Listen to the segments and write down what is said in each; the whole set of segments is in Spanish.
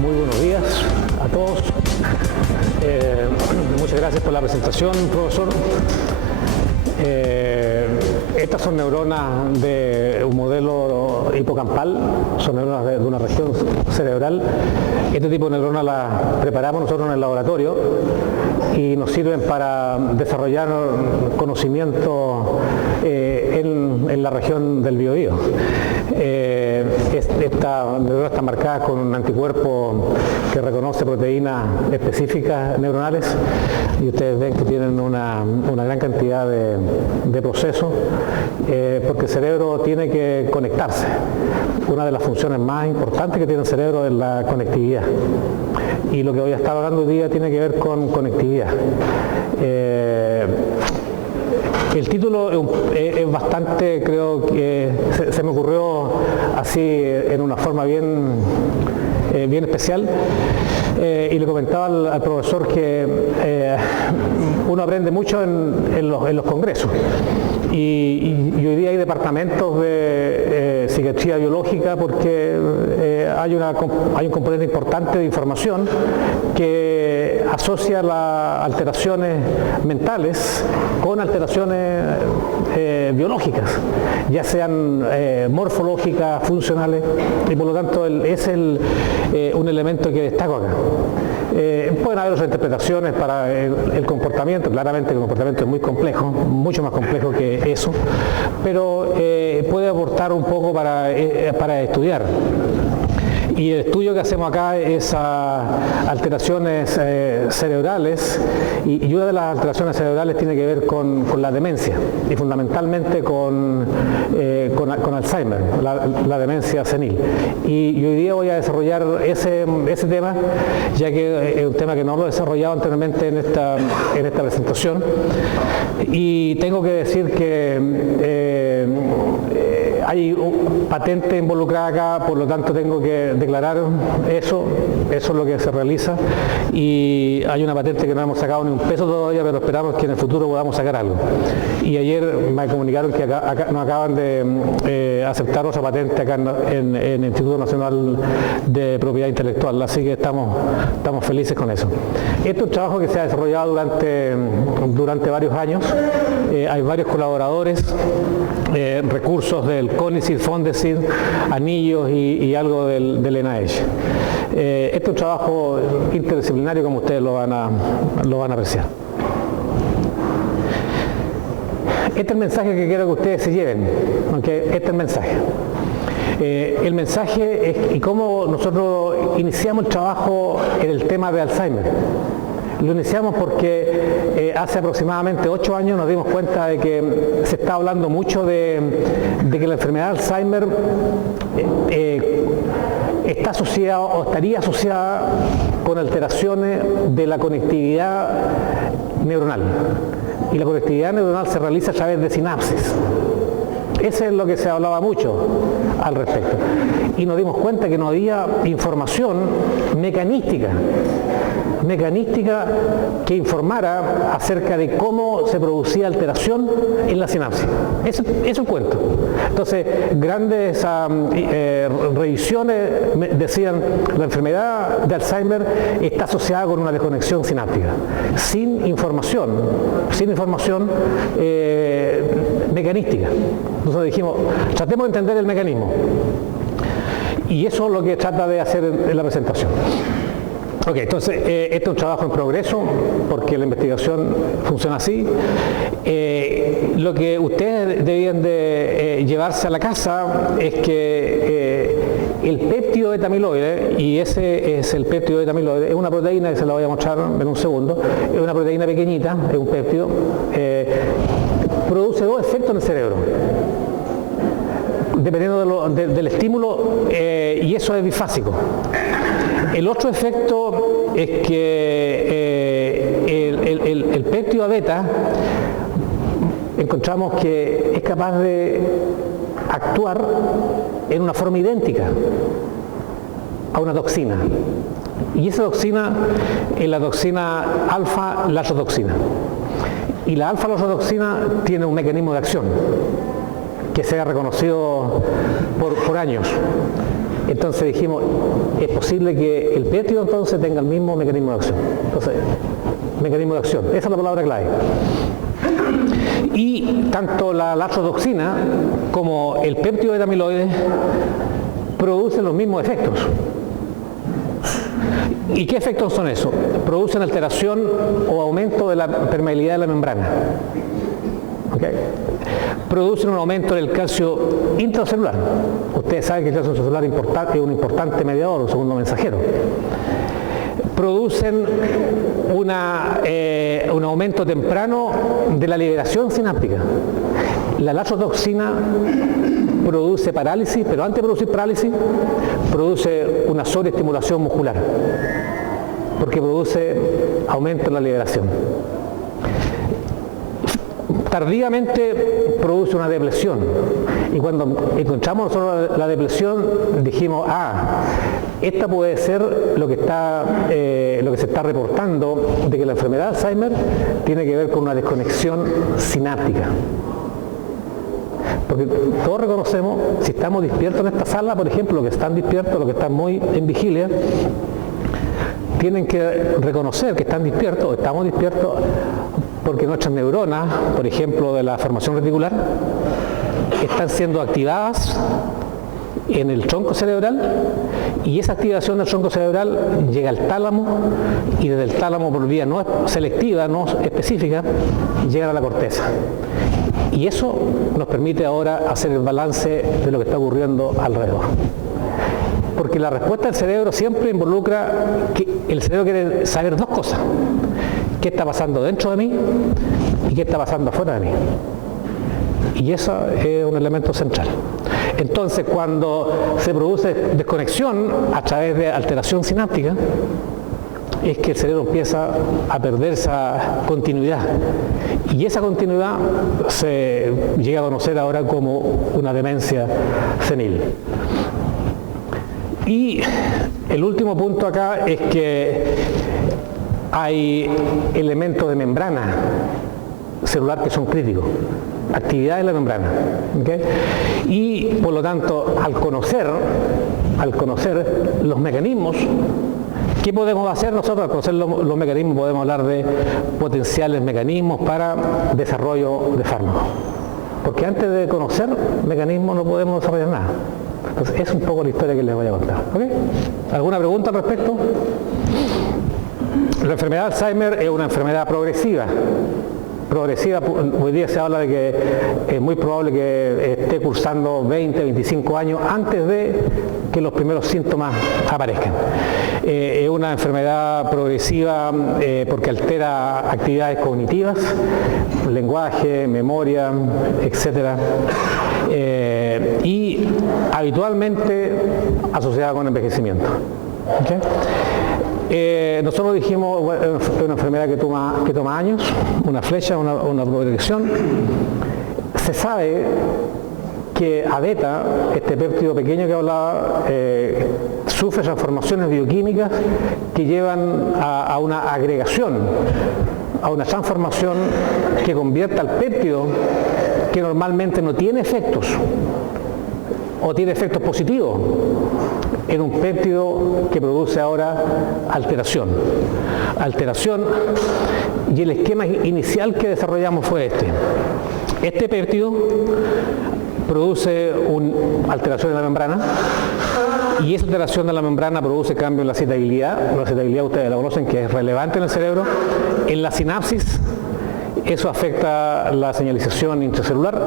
Muy buenos días a todos. Muchas gracias por la presentación, profesor. Estas son neuronas de un modelo hipocampal, son neuronas de una región cerebral. Este tipo de neuronas las preparamos nosotros en el laboratorio y nos sirven para desarrollar conocimiento en la región del biobío. Esta neurona está marcada con un anticuerpo que reconoce proteínas específicas neuronales y ustedes ven que tienen una gran cantidad de procesos porque el cerebro tiene que conectarse. Una de las funciones más importantes que tiene el cerebro es la conectividad. Y lo que voy a estar hablando hoy día tiene que ver con conectividad. El título es bastante, creo que se me ocurrió así en una forma bien especial y le comentaba al profesor que uno aprende mucho en los congresos y hoy día hay departamentos de psiquiatría biológica porque hay un componente importante de información que asocia las alteraciones mentales con alteraciones biológicas, ya sean morfológicas, funcionales, y por lo tanto es un elemento que destaco acá. Pueden haber otras interpretaciones para el comportamiento, claramente el comportamiento es muy complejo, mucho más complejo que eso, pero puede aportar un poco para estudiar. Y el estudio que hacemos acá es a alteraciones cerebrales y una de las alteraciones cerebrales tiene que ver con la demencia y fundamentalmente con Alzheimer, la demencia senil. Y hoy día voy a desarrollar ese tema, ya que es un tema que no lo he desarrollado anteriormente en esta presentación. Y tengo que decir que hay patente involucrada acá, por lo tanto tengo que declarar eso es lo que se realiza y hay una patente que no hemos sacado ni un peso todavía, pero esperamos que en el futuro podamos sacar algo. Y ayer me comunicaron que acá nos acaban de aceptar otra patente acá en el Instituto Nacional de Propiedad Intelectual, así que estamos felices con eso. Este es un trabajo que se ha desarrollado durante varios años, hay varios colaboradores, recursos del CONICET, FONDECIT, anillos y algo del NIH. Este es un trabajo interdisciplinario como ustedes lo van a apreciar. Este es el mensaje que quiero que ustedes se lleven, ¿okay? Este es el mensaje. El mensaje es y cómo nosotros iniciamos el trabajo en el tema de Alzheimer. Lo iniciamos porque hace aproximadamente 8 años nos dimos cuenta de que se está hablando mucho de que la enfermedad de Alzheimer está asociada o estaría asociada con alteraciones de la conectividad neuronal. Y la conectividad neuronal se realiza a través de sinapsis. Eso es lo que se hablaba mucho al respecto. Y nos dimos cuenta que no había información mecanística que informara acerca de cómo se producía alteración en la sinapsis. Eso es un cuento. Entonces, grandes revisiones decían la enfermedad de Alzheimer está asociada con una desconexión sináptica, sin información mecanística. Nosotros dijimos, tratemos de entender el mecanismo. Y eso es lo que trata de hacer en la presentación. Ok, entonces este es un trabajo en progreso porque la investigación funciona así. Lo que ustedes debían de llevarse a la casa es que el péptido beta amiloide, y ese es el péptido beta amiloide, es una proteína que se la voy a mostrar en un segundo, es una proteína pequeñita, es un péptido, produce dos efectos en el cerebro dependiendo del estímulo y eso es bifásico. El otro efecto es que el péptido beta encontramos que es capaz de actuar en una forma idéntica a una toxina. Y esa toxina es la toxina alfa-lasotoxina. Y la alfa-lasotoxina tiene un mecanismo de acción que se ha reconocido por años. Entonces dijimos, es posible que el péptido entonces tenga el mismo mecanismo de acción. Entonces, mecanismo de acción, esa es la palabra clave. Y tanto la latrodoxina como el péptido beta amiloide producen los mismos efectos. ¿Y qué efectos son esos? Producen alteración o aumento de la permeabilidad de la membrana. ¿Okay? Producen un aumento del calcio intracelular. Ustedes saben que el calcio intracelular es un importante mediador, un segundo mensajero. Producen un aumento temprano de la liberación sináptica. La latrodoxina produce parálisis, pero antes de producir parálisis, produce una sobreestimulación muscular, porque produce aumento en la liberación. Tardíamente produce una depresión, y cuando encontramos nosotros la depresión dijimos, esta puede ser lo que se está reportando de que la enfermedad de Alzheimer tiene que ver con una desconexión sináptica. Porque todos reconocemos, si estamos despiertos en esta sala, por ejemplo, los que están despiertos, los que están muy en vigilia, tienen que reconocer que están despiertos, o estamos despiertos, porque nuestras neuronas, por ejemplo, de la formación reticular, están siendo activadas en el tronco cerebral, y esa activación del tronco cerebral llega al tálamo, y desde el tálamo por vía no selectiva, no específica, llega a la corteza. Y eso nos permite ahora hacer el balance de lo que está ocurriendo alrededor. Porque la respuesta del cerebro siempre involucra que el cerebro quiere saber dos cosas: qué está pasando dentro de mí y qué está pasando afuera de mí. Y eso es un elemento central. Entonces, cuando se produce desconexión a través de alteración sináptica, es que el cerebro empieza a perder esa continuidad. Y esa continuidad se llega a conocer ahora como una demencia senil. Y el último punto acá es que hay elementos de membrana celular que son críticos, actividad de la membrana. ¿Okay? Y por lo tanto, al conocer los mecanismos, ¿qué podemos hacer nosotros? Al conocer los mecanismos podemos hablar de potenciales mecanismos para desarrollo de fármacos. Porque antes de conocer mecanismos no podemos desarrollar nada. Entonces es un poco la historia que les voy a contar. ¿Okay? ¿Alguna pregunta al respecto? La enfermedad de Alzheimer es una enfermedad progresiva. Hoy día se habla de que es muy probable que esté cursando 20, 25 años antes de que los primeros síntomas aparezcan. Es una enfermedad progresiva porque altera actividades cognitivas, lenguaje, memoria, etc. Y habitualmente asociada con envejecimiento. ¿Okay? Nosotros dijimos, bueno, es una enfermedad que toma años, una flecha, una progresión. Se sabe que A-beta, este péptido pequeño que hablaba, sufre transformaciones bioquímicas que llevan a una agregación, a una transformación que convierta al péptido, que normalmente no tiene efectos, o tiene efectos positivos, en un péptido que produce ahora alteración, y el esquema inicial que desarrollamos fue este péptido produce una alteración en la membrana, y esa alteración de la membrana produce cambio en la excitabilidad. La excitabilidad ustedes la conocen, que es relevante en el cerebro, en la sinapsis. Eso afecta la señalización intracelular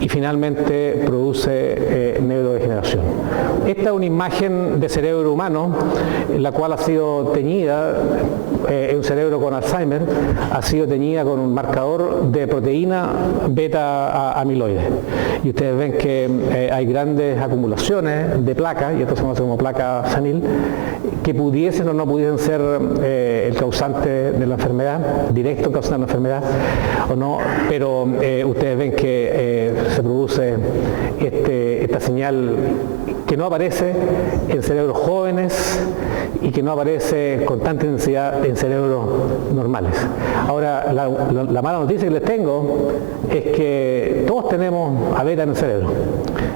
y finalmente produce neurodegeneración. Esta es una imagen de cerebro humano, la cual ha sido teñida, un cerebro con Alzheimer, ha sido teñida con un marcador de proteína beta amiloide. Y ustedes ven que hay grandes acumulaciones de placas, y esto se conoce como placa senil, que pudiesen o no pudiesen ser el causante de la enfermedad, directo causante de la enfermedad, o no, pero ustedes ven que se produce esta señal que no aparece en cerebros jóvenes y que no aparece con tanta intensidad en cerebros normales. Ahora, la mala noticia que les tengo es que todos tenemos A-beta en el cerebro,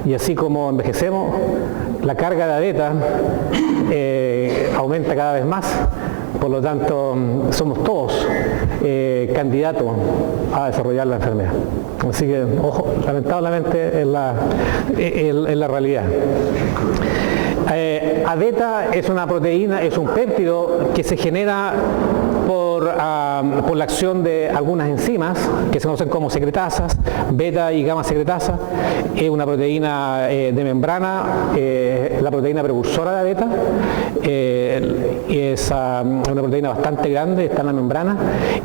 y así como envejecemos, la carga de beta aumenta cada vez más, por lo tanto somos todos candidatos a desarrollar la enfermedad. Así que, ojo, lamentablemente es la realidad. A-beta es una proteína, es un péptido que se genera por la acción de algunas enzimas que se conocen como secretasas, beta y gamma secretasa. Es una proteína de membrana, la proteína precursora de beta. Es una proteína bastante grande, está en la membrana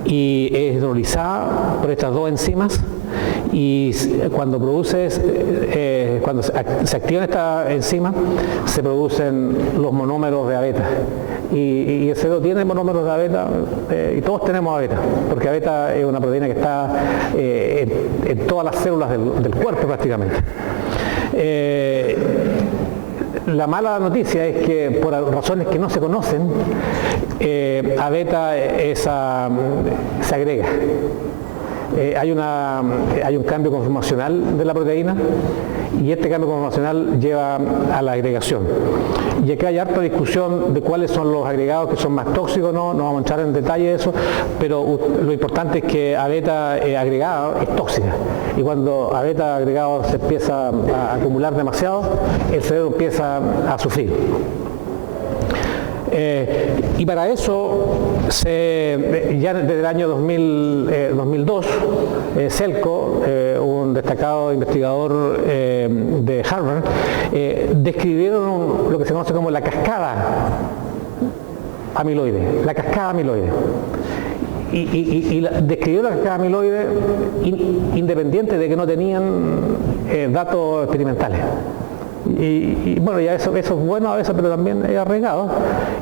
y es hidrolizada por estas dos enzimas. Y cuando se activan estas enzimas, se producen los monómeros de A-beta. Y el cerebro tiene monómeros de A-beta, y todos tenemos A-beta, porque A-beta es una proteína que está en todas las células del cuerpo prácticamente. La mala noticia es que por razones que no se conocen, A-beta se agrega. Hay un cambio conformacional de la proteína y este cambio conformacional lleva a la agregación. Y acá hay harta discusión de cuáles son los agregados que son más tóxicos, no vamos a entrar en detalle de eso, pero lo importante es que A-beta agregado es tóxica. Y cuando A-beta agregado se empieza a acumular demasiado, el cerebro empieza a sufrir. Y para eso, ya desde el año 2002, Selko, un destacado investigador de Harvard, describieron lo que se conoce como la cascada amiloide, y describió la cascada amiloide independiente de que no tenían datos experimentales. Y bueno, ya eso es bueno a veces, pero también es arriesgado.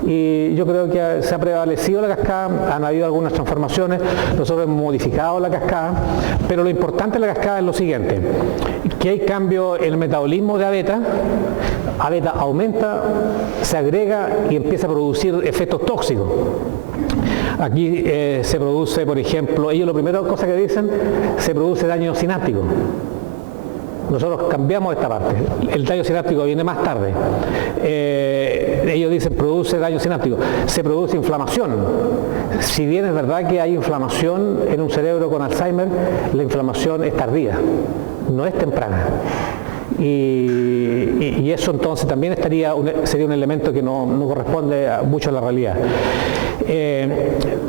Y yo creo que se ha prevalecido la cascada, han habido algunas transformaciones, nosotros hemos modificado la cascada, pero lo importante de la cascada es lo siguiente, que hay cambio en el metabolismo de A-beta. A-beta aumenta, se agrega y empieza a producir efectos tóxicos. Aquí se produce, por ejemplo, ellos la primera cosa que dicen, se produce daño sináptico. Nosotros cambiamos esta parte, el daño sináptico viene más tarde. Ellos dicen produce daño sináptico, se produce inflamación. Si bien es verdad que hay inflamación en un cerebro con Alzheimer, la inflamación es tardía, no es temprana. Y eso entonces también sería un elemento que no corresponde mucho a la realidad.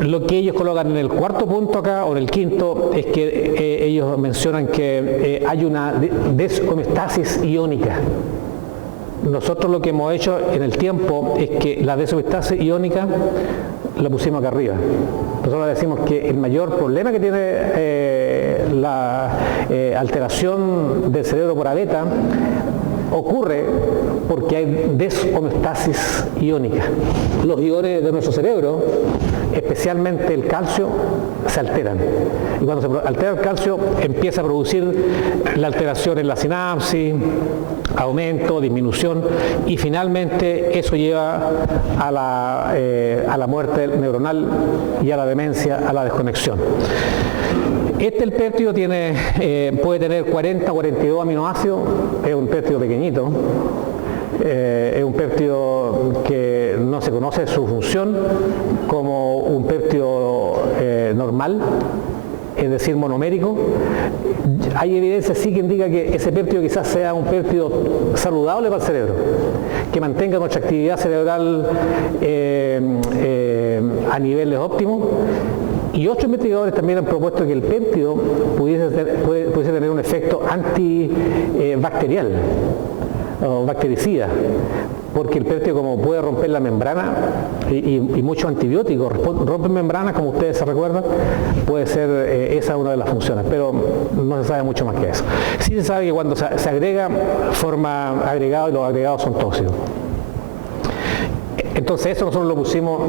Lo que ellos colocan en el cuarto punto acá, o en el quinto, es que ellos mencionan que hay una deshomeostasis iónica. Nosotros lo que hemos hecho en el tiempo es que la deshomeostasis iónica la pusimos acá arriba. Nosotros decimos que el mayor problema que tiene la alteración del cerebro por A-beta ocurre porque hay deshomeostasis iónica. Los iones de nuestro cerebro, especialmente el calcio, se alteran. Y cuando se altera el calcio, empieza a producir la alteración en la sinapsis, aumento, disminución, y finalmente eso lleva a la muerte neuronal y a la demencia, a la desconexión. El péptido puede tener 40 o 42 aminoácidos, es un péptido pequeñito, es un péptido que no se conoce su función como un péptido normal, es decir, monomérico. Hay evidencia sí que indica que ese péptido quizás sea un péptido saludable para el cerebro, que mantenga nuestra actividad cerebral a niveles óptimos. Y otros investigadores también han propuesto que el péptido pudiese tener un efecto antibacterial o bactericida, porque el péptido, como puede romper la membrana y muchos antibióticos rompen membranas, como ustedes se recuerdan, puede ser esa una de las funciones, pero no se sabe mucho más que eso. Sí se sabe que cuando se agrega, forma agregado y los agregados son tóxicos. Entonces eso nosotros lo pusimos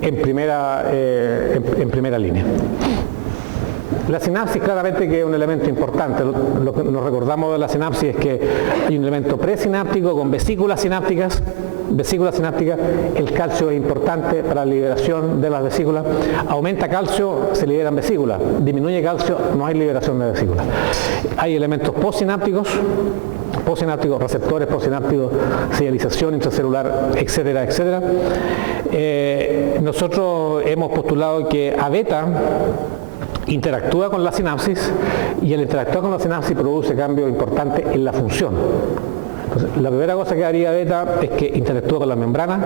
en primera línea. La sinapsis claramente que es un elemento importante. Lo que nos recordamos de la sinapsis es que hay un elemento presináptico con vesículas sinápticas. El calcio es importante para la liberación de las vesículas. Aumenta calcio, se liberan vesículas. Disminuye calcio, no hay liberación de vesículas. Hay elementos postsinápticos postsinápticos, receptores postsinápticos, señalización intracelular, etcétera, etcétera. Nosotros hemos postulado que A-beta interactúa con la sinapsis y al interactuar con la sinapsis produce cambios importantes en la función. Entonces, la primera cosa que haría beta es que interactúa con la membrana.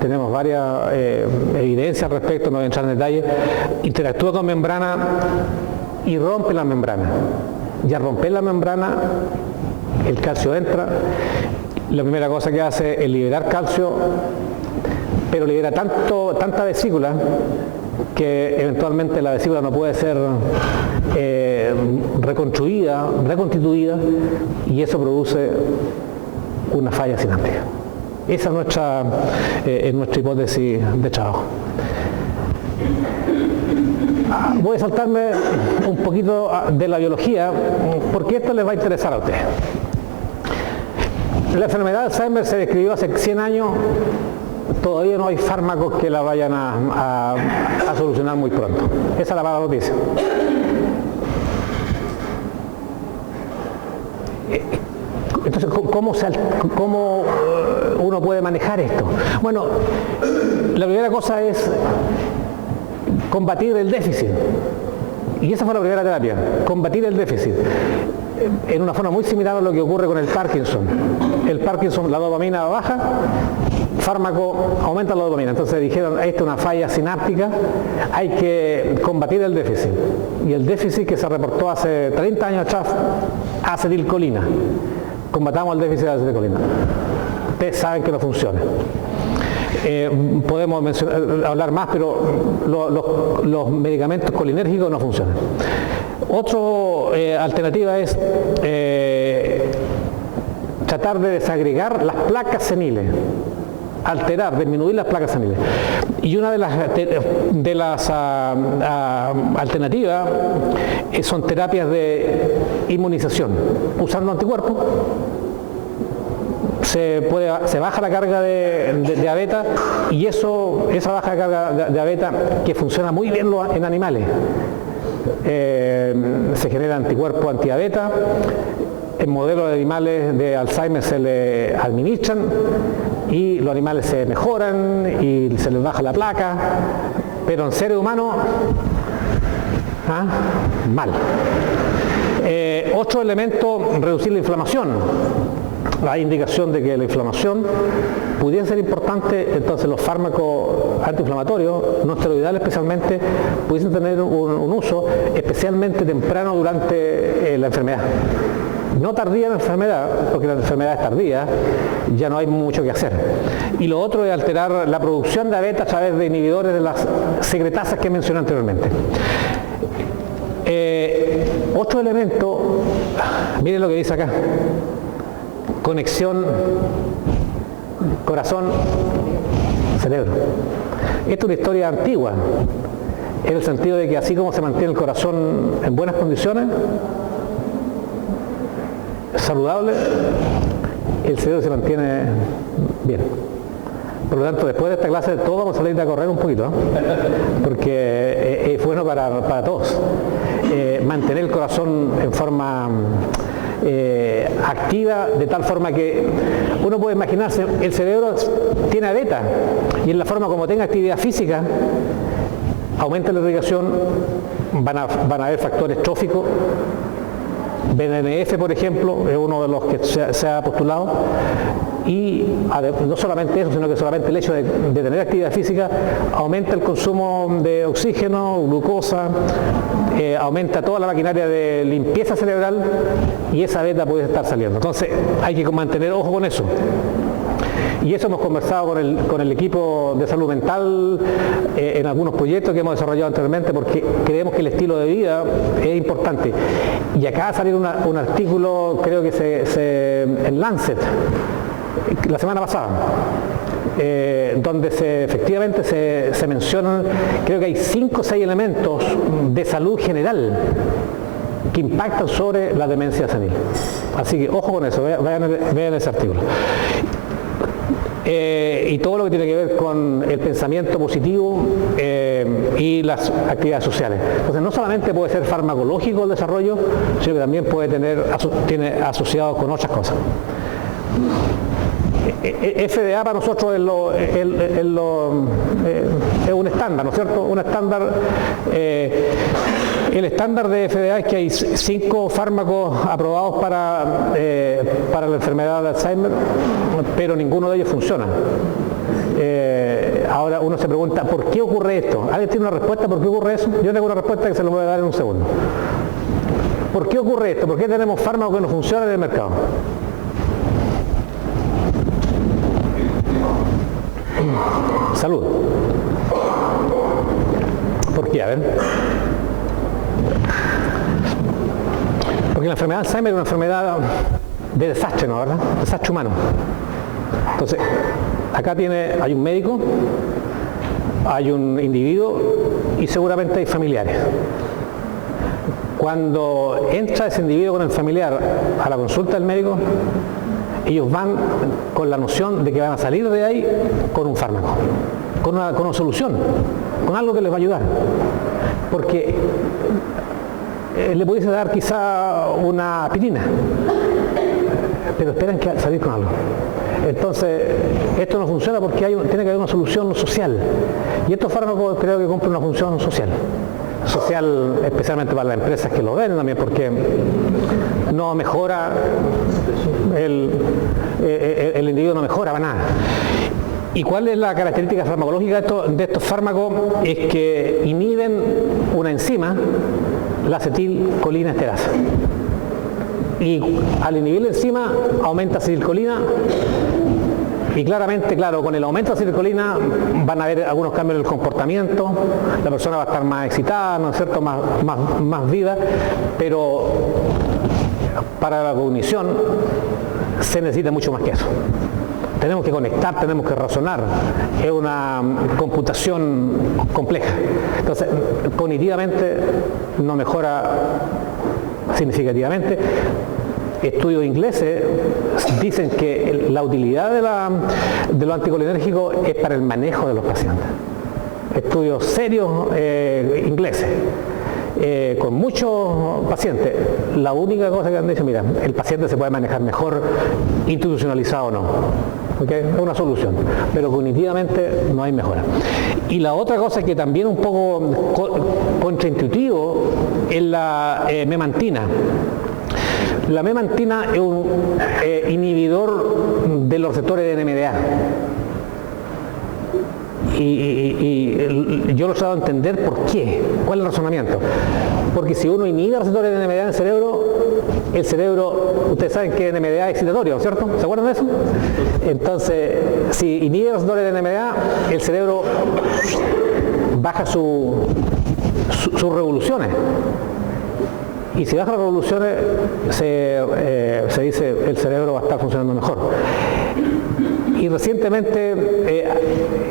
Tenemos varias evidencias al respecto, no voy a entrar en detalle. Interactúa con membrana y rompe la membrana. Y al romper la membrana, el calcio entra. La primera cosa que hace es liberar calcio, pero libera tanta vesícula que eventualmente la vesícula no puede ser reconstituida, y eso produce una falla sináptica. Esa es nuestra hipótesis de trabajo. Voy a saltarme un poquito de la biología, porque esto les va a interesar a ustedes. La enfermedad de Alzheimer se describió hace 100 años. Todavía no hay fármacos que la vayan a solucionar muy pronto. Esa es la mala noticia. Entonces, ¿cómo uno puede manejar esto? Bueno, la primera cosa es combatir el déficit. Y esa fue la primera terapia, combatir el déficit. En una forma muy similar a lo que ocurre con el Parkinson. El Parkinson, la dopamina baja, fármaco aumenta la dopamina. Entonces dijeron, esta es una falla sináptica, hay que combatir el déficit. Y el déficit que se reportó hace 30 años atrás, acetilcolina. Combatamos el déficit de acetilcolina. Ustedes saben que no funciona. Podemos hablar más, pero los medicamentos colinérgicos no funcionan. Otra alternativa es tratar de desagregar las placas seniles, disminuir las placas seniles. Y una de las alternativas son terapias de inmunización, usando anticuerpos. Se baja la carga de A-beta, y esa baja carga de A-beta, que funciona muy bien en animales, se genera anticuerpos anti-A-beta. En modelos de animales de Alzheimer se le administran y los animales se mejoran y se les baja la placa, pero en seres humanos, mal. Otro elemento, reducir la inflamación. Hay indicación de que la inflamación pudiera ser importante, entonces los fármacos antiinflamatorios, no esteroidales especialmente, pudiesen tener un uso especialmente temprano durante la enfermedad. No tardía en la enfermedad, porque la enfermedad es tardía, ya no hay mucho que hacer. Y lo otro es alterar la producción de A-beta a través de inhibidores de las secretasas que mencioné anteriormente. Otro elemento, miren lo que dice acá: conexión corazón-cerebro. Esta es una historia antigua, en el sentido de que así como se mantiene el corazón en buenas condiciones, saludable, el cerebro se mantiene bien. Por lo tanto, después de esta clase todos vamos a salir a correr un poquito, porque es bueno para todos. Mantener el corazón en forma activa, de tal forma que uno puede imaginarse, el cerebro tiene A-beta, y en la forma como tenga actividad física, aumenta la irrigación, van a haber factores tróficos. BDNF, por ejemplo, es uno de los que se ha postulado, y no solamente eso, sino que solamente el hecho de tener actividad física aumenta el consumo de oxígeno, glucosa, aumenta toda la maquinaria de limpieza cerebral, y esa beta puede estar saliendo. Entonces hay que mantener ojo con eso. Y eso hemos conversado con el equipo de salud mental en algunos proyectos que hemos desarrollado anteriormente, porque creemos que el estilo de vida es importante. Y acaba de salir un artículo, creo que en Lancet, la semana pasada, donde efectivamente se mencionan, creo que hay 5 o 6 elementos de salud general que impactan sobre la demencia senil. Así que ojo con eso, vean ese artículo. y todo lo que tiene que ver con el pensamiento positivo y las actividades sociales. Entonces no solamente puede ser farmacológico el desarrollo, sino que también tiene asociado con otras cosas. FDA para nosotros es un estándar, ¿no es cierto? Un estándar. El estándar de FDA es que hay 5 fármacos aprobados para la enfermedad de Alzheimer, pero ninguno de ellos funciona. Ahora uno se pregunta, ¿por qué ocurre esto? ¿Alguien tiene una respuesta por qué ocurre eso? Yo tengo una respuesta que se lo voy a dar en un segundo. ¿Por qué ocurre esto? ¿Por qué tenemos fármacos que no funcionan en el mercado? Salud. ¿Por qué? A ver. Porque la enfermedad de Alzheimer es una enfermedad de desastre, ¿no? ¿Verdad? Desastre humano. Entonces, acá hay un médico, hay un individuo y seguramente hay familiares. Cuando entra ese individuo con el familiar a la consulta del médico, ellos van con la noción de que van a salir de ahí con un fármaco, con una solución, con algo que les va a ayudar. Porque le pudiese dar quizá una aspirina, pero esperan salir con algo. Entonces, esto no funciona porque tiene que haber una solución social. Y estos fármacos creo que cumplen una función social. Social especialmente para las empresas que lo ven también, porque no mejora el individuo, no mejora para nada. ¿Y cuál es la característica farmacológica de estos fármacos? Es que inhiben una enzima, la acetilcolinesterasa. Y al inhibir la enzima aumenta acetilcolina. Y claramente, claro, con el aumento de acetilcolina van a haber algunos cambios en el comportamiento, la persona va a estar más excitada, ¿no es cierto?, más viva, pero para la cognición se necesita mucho más que eso. Tenemos que conectar, tenemos que razonar, es una computación compleja. Entonces, cognitivamente no mejora significativamente. Estudios ingleses dicen que la utilidad de los anticolinérgicos es para el manejo de los pacientes. Estudios serios ingleses, con muchos pacientes. La única cosa que han dicho, mira, el paciente se puede manejar mejor institucionalizado o no. ¿Okay? Es una solución, pero cognitivamente no hay mejora. Y la otra cosa que también un poco contraintuitivo es la memantina. La memantina es un inhibidor de los receptores de NMDA. Y yo lo he tratado de entender por qué, cuál es el razonamiento. Porque si uno inhibe receptores de NMDA en el cerebro, ustedes saben que NMDA es excitatorio, ¿cierto? ¿Se acuerdan de eso? Entonces, si inhibe receptores de NMDA, el cerebro baja sus revoluciones. Y si baja las revoluciones, se dice el cerebro va a estar funcionando mejor. Y recientemente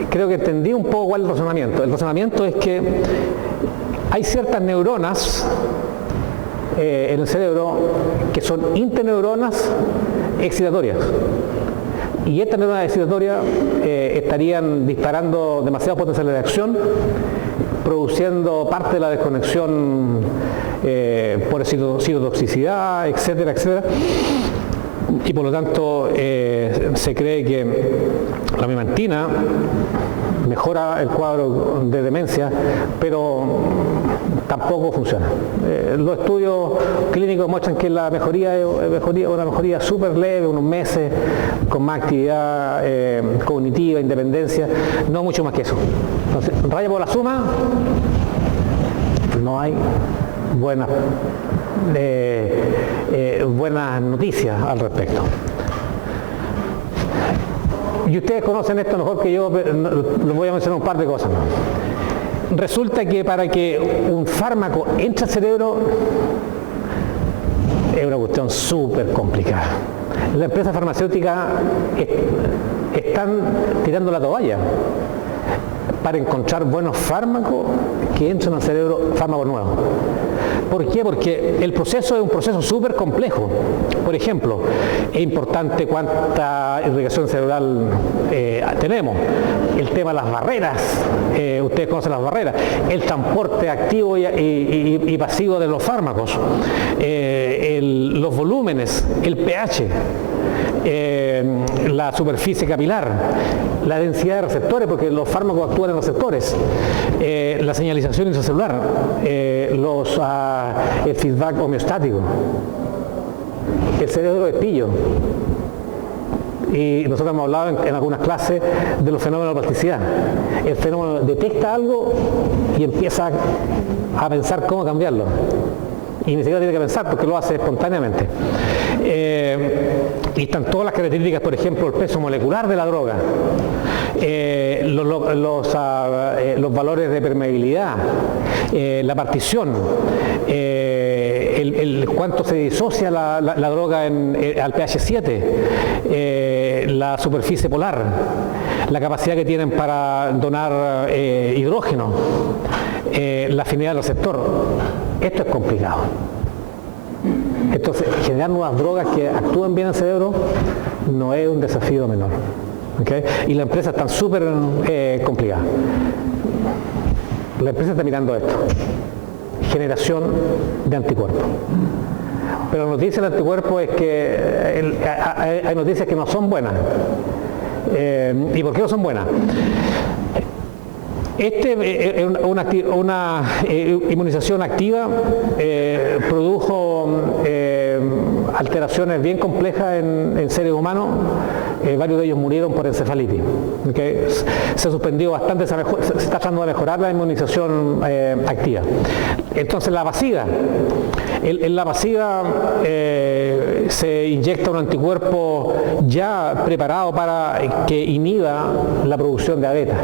creo que entendí un poco cuál es el razonamiento. El razonamiento es que hay ciertas neuronas en el cerebro que son interneuronas excitatorias. Y estas neuronas excitatorias estarían disparando demasiados potenciales de acción, produciendo parte de la desconexión por citotoxicidad, etcétera, etcétera. Y por lo tanto se cree que la memantina mejora el cuadro de demencia, pero tampoco funciona. Los estudios clínicos muestran que la mejoría es una mejoría súper leve, unos meses, con más actividad cognitiva, independencia, no mucho más que eso. Entonces, raya por la suma, no hay buenas noticias al respecto. Y ustedes conocen esto mejor que yo, pero les voy a mencionar un par de cosas más. Resulta que para que un fármaco entre al cerebro es una cuestión súper complicada. Las empresas farmacéuticas están tirando la toalla para encontrar buenos fármacos que entren al cerebro, fármacos nuevos. ¿Por qué? Porque el proceso es un proceso súper complejo. Por ejemplo, es importante cuánta irrigación cerebral tenemos. El tema de las barreras, ustedes conocen las barreras, el transporte activo y pasivo de los fármacos, los volúmenes, el pH, la superficie capilar, la densidad de receptores, porque los fármacos actúan en receptores, la señalización intracelular, el feedback homeostático, el cerebro de pillo. Y nosotros hemos hablado en algunas clases de los fenómenos de plasticidad. El fenómeno detecta algo y empieza a pensar cómo cambiarlo. Y ni siquiera tiene que pensar porque lo hace espontáneamente. Y están todas las características, por ejemplo, el peso molecular de la droga, los valores de permeabilidad, la partición, cuánto se disocia la droga al pH 7, la superficie polar, la capacidad que tienen para donar hidrógeno, la afinidad del receptor. Esto es complicado. Entonces, generar nuevas drogas que actúen bien en el cerebro no es un desafío menor. ¿Okay? Y la empresa está súper complicada. La empresa está mirando esto. Generación de anticuerpos. Pero la noticia del anticuerpo es que hay noticias que no son buenas. ¿Y por qué no son buenas? Una inmunización activa produjo alteraciones bien complejas en seres humanos, varios de ellos murieron por encefalitis. ¿Okay? Se ha suspendido bastante, se está tratando de mejorar la inmunización activa. Entonces la pasiva, en la pasiva se inyecta un anticuerpo ya preparado para que inhiba la producción de A-beta.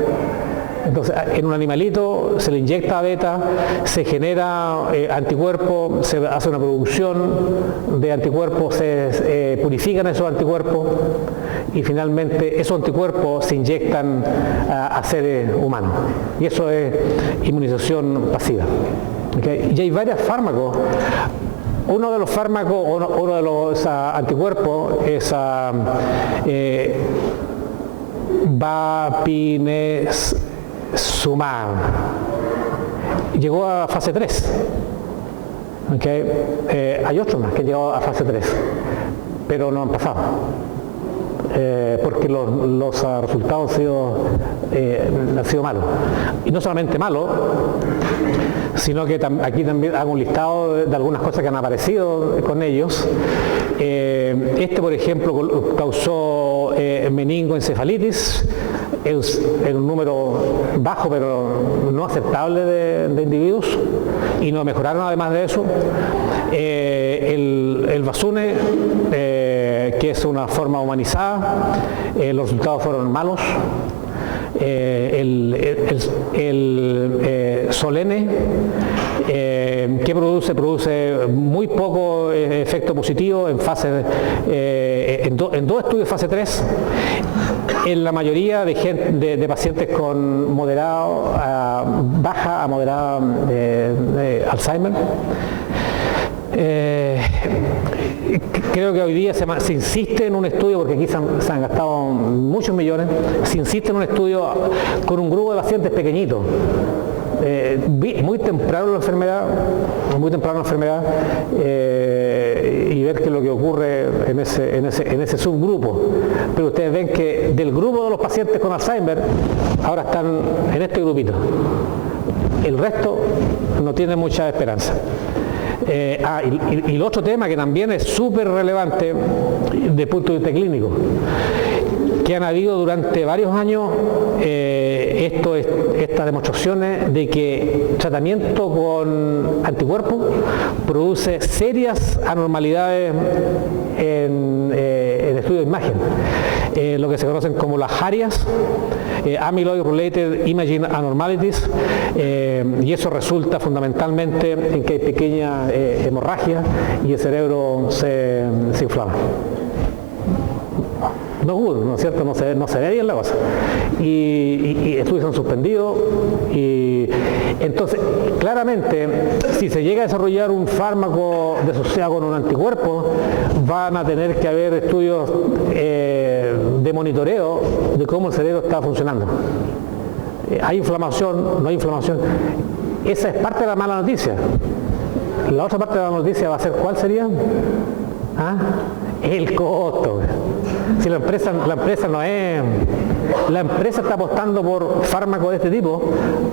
Entonces, en un animalito se le inyecta beta, se genera anticuerpos, se hace una producción de anticuerpos, se purifican esos anticuerpos y finalmente esos anticuerpos se inyectan a seres humanos. Y eso es inmunización pasiva. ¿Okay? Y hay varios fármacos. Uno de los fármacos, uno de los anticuerpos es Vapinesumab. Llegó a fase 3. ¿Okay? Hay otros más que han llegado a fase 3, pero no han pasado. Porque los resultados han sido malos. Y no solamente malos, sino que aquí también hago un listado de algunas cosas que han aparecido con ellos. Por ejemplo, causó meningoencefalitis en un número bajo, pero no aceptable de individuos, y no mejoraron además de eso. El Basune, que es una forma humanizada, los resultados fueron malos. Solene, que produce muy poco efecto positivo en dos estudios fase 3, en la mayoría de pacientes con moderado, baja a moderada de Alzheimer. Creo que hoy día se insiste en un estudio, porque aquí se han gastado muchos millones, se insiste en un estudio con un grupo de pacientes pequeñitos, muy temprano en la enfermedad, y ver qué es lo que ocurre en ese subgrupo. Pero ustedes ven que del grupo de los pacientes con Alzheimer, ahora están en este grupito. El resto no tiene mucha esperanza. Y el otro tema que también es súper relevante desde el punto de vista clínico, que han habido durante varios años estas demostraciones de que tratamiento con anticuerpos produce serias anormalidades en estudio de imagen, lo que se conocen como las ARIAs, Amyloid Related Imaging Abnormalities, y eso resulta fundamentalmente en que hay pequeña hemorragia y el cerebro se inflama. no good, ¿no es cierto? No se ve bien la cosa. Y estudios se han suspendido. Y entonces, claramente, si se llega a desarrollar un fármaco asociado con un anticuerpo, van a tener que haber estudios de monitoreo de cómo el cerebro está funcionando. ¿Hay inflamación? ¿No hay inflamación? Esa es parte de la mala noticia. La otra parte de la noticia va a ser, ¿cuál sería? ¿Ah? El costo. Si la empresa no es... La empresa está apostando por fármacos de este tipo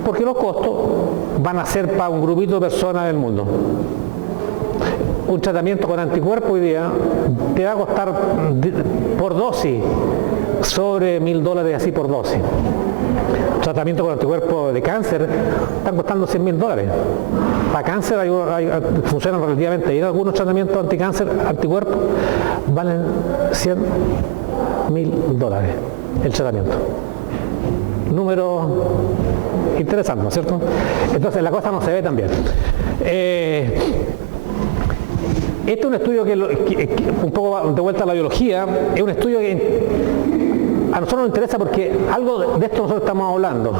porque los costos van a ser para un grupito de personas del mundo. Un tratamiento con anticuerpos hoy día te va a costar por dosis sobre $1.000 así por dosis. Tratamientos con anticuerpos de cáncer están costando $100.000. Para cáncer funcionan relativamente bien. Algunos tratamientos anticáncer, anticuerpos, valen $100.000 el tratamiento. Número interesante, ¿no es cierto? Entonces la cosa no se ve tan bien. Este es un estudio que un poco de vuelta a la biología, es un estudio que a nosotros nos interesa porque algo de esto nosotros estamos hablando.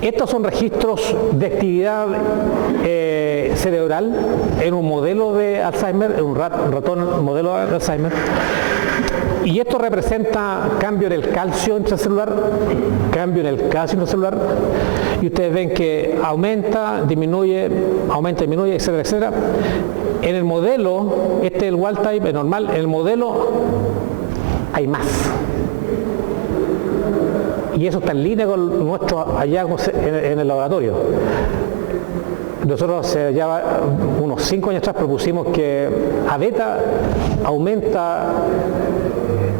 Estos son registros de actividad cerebral en un modelo de Alzheimer, en un ratón modelo de Alzheimer. Y esto representa cambio en el calcio intracelular, cambio en el calcio intracelular, y ustedes ven que aumenta, disminuye, etcétera, etcétera. En el modelo, este es el wild type, es normal, en el modelo hay más. Y eso está en línea con nuestros hallazgos en el laboratorio. Nosotros ya unos 5 años atrás propusimos que a beta aumenta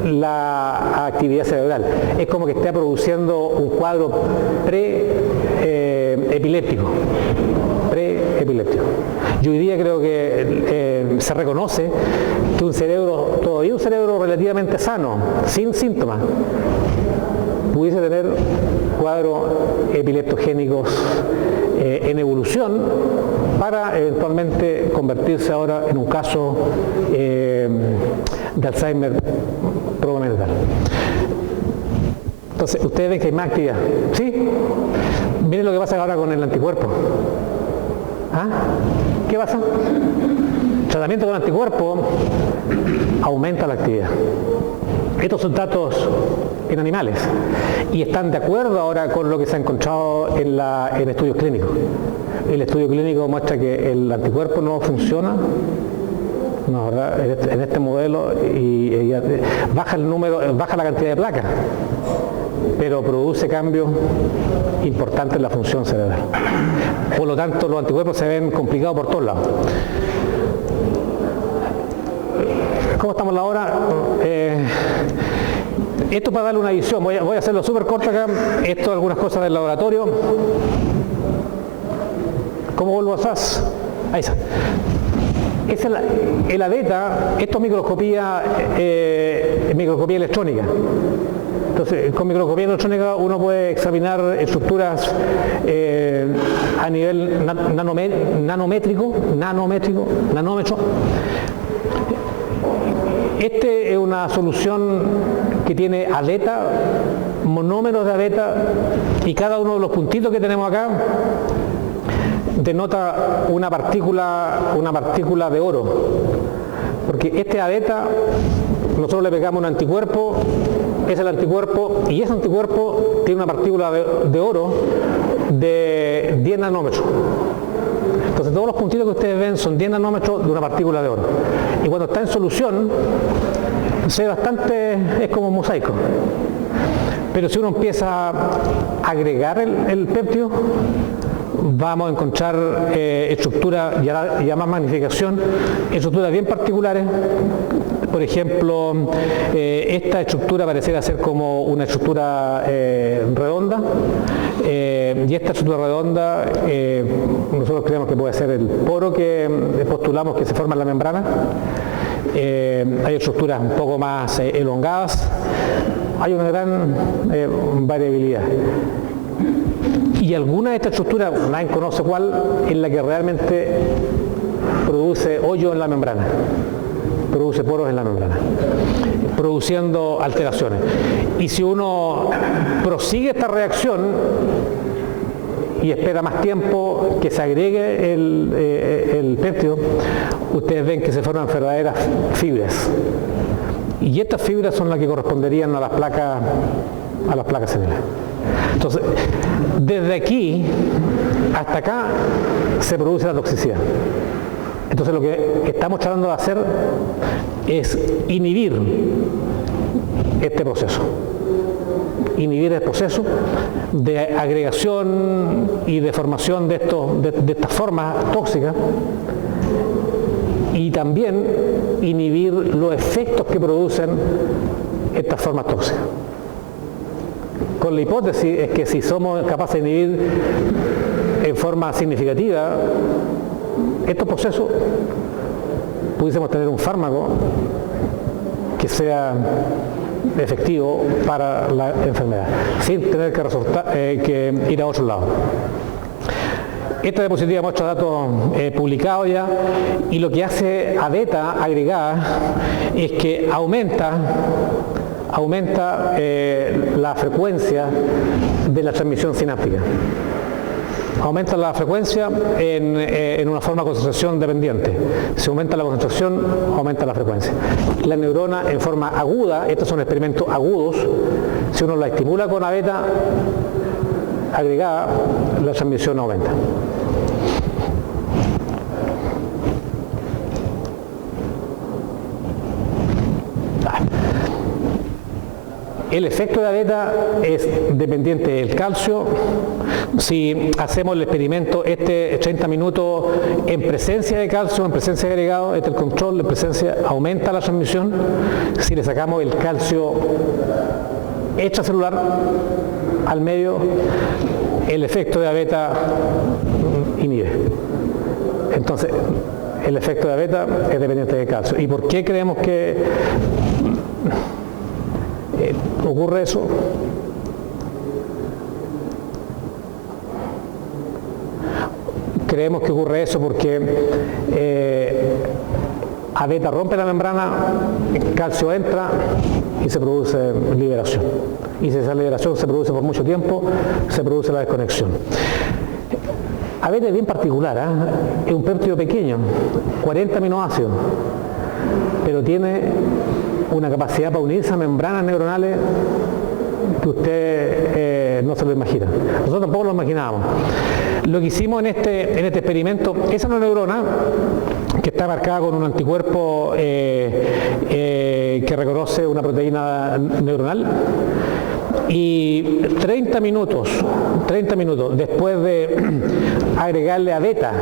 la actividad cerebral. Es como que esté produciendo un cuadro pre-epiléptico. Y hoy día creo que se reconoce que todavía un cerebro relativamente sano, sin síntomas, pudiese tener cuadros epileptogénicos en evolución para eventualmente convertirse ahora en un caso de Alzheimer promental. Entonces, ustedes ven que hay más actividad. ¿Sí? Miren lo que pasa ahora con el anticuerpo. ¿Ah? ¿Qué pasa? El tratamiento con anticuerpo aumenta la actividad. Estos son datos en animales y están de acuerdo ahora con lo que se ha encontrado en estudios clínicos. El estudio clínico muestra que el anticuerpo no funciona, no, ¿verdad? En este modelo y baja la cantidad de placas, pero produce cambios importantes en la función cerebral. Por lo tanto, los anticuerpos se ven complicados por todos lados. ¿Cómo estamos ahora? Esto para darle una visión, voy a hacerlo súper corto acá. Esto algunas cosas del laboratorio. ¿Cómo vuelvo a SAS? Ahí está. Esa es la beta, esto es microscopía electrónica. Entonces, con microscopía electrónica uno puede examinar estructuras a nivel nanómetro. Este es una solución que tiene a beta, monómeros de a beta, y cada uno de los puntitos que tenemos acá denota una partícula de oro. Porque este a beta, nosotros le pegamos un anticuerpo, es el anticuerpo, y ese anticuerpo tiene una partícula de oro de 10 nanómetros. Entonces todos los puntitos que ustedes ven son 10 nanómetros de una partícula de oro. Y cuando está en solución, se ve bastante, es como un mosaico. Pero si uno empieza a agregar el péptido, vamos a encontrar estructuras, ya más magnificación, estructuras bien particulares. Por ejemplo, esta estructura pareciera ser como una estructura redonda, y esta estructura redonda nosotros creemos que puede ser el poro que postulamos que se forma en la membrana. Hay estructuras un poco más elongadas, hay una gran variabilidad. Y alguna de estas estructuras, nadie conoce cuál, es la que realmente produce hoyo en la membrana. produce poros en la membrana, produciendo alteraciones. Y si uno prosigue esta reacción y espera más tiempo que se agregue el péptido, ustedes ven que se forman verdaderas fibras. Y estas fibras son las que corresponderían a las placas semilares. Entonces, desde aquí hasta acá se produce la toxicidad. Entonces, lo que estamos tratando de hacer es inhibir este proceso. Inhibir el proceso de agregación y de formación de estas formas tóxicas, y también inhibir los efectos que producen estas formas tóxicas. Con la hipótesis es que si somos capaces de inhibir en forma significativa estos procesos, pudiésemos tener un fármaco que sea efectivo para la enfermedad, sin tener que ir a otro lado. Esta diapositiva muestra datos publicados ya, y lo que hace a beta agregada es que aumenta la frecuencia de la transmisión sináptica. Aumenta la frecuencia en una forma de concentración dependiente. Si aumenta la concentración, aumenta la frecuencia. La neurona en forma aguda, estos son experimentos agudos, si uno la estimula con A-beta agregada, la transmisión aumenta. El efecto de A-beta es dependiente del calcio. Si hacemos el experimento 30 minutos en presencia de calcio, en presencia de agregado, el control, en presencia, aumenta la transmisión. Si le sacamos el calcio extracelular al medio, el efecto de A-beta inhibe. Entonces, el efecto de A-beta es dependiente del calcio. ¿Y por qué creemos que ocurre eso? Creemos que ocurre eso porque A-beta rompe la membrana, el calcio entra y se produce liberación. Y si esa liberación se produce por mucho tiempo, se produce la desconexión. A-beta es bien particular, es un péptido pequeño, 40 aminoácidos, pero tiene una capacidad para unirse a membranas neuronales que usted no se lo imagina. Nosotros tampoco lo imaginábamos. Lo que hicimos en este experimento, esa es una neurona que está marcada con un anticuerpo que reconoce una proteína neuronal, y 30 minutos después de agregarle A-beta,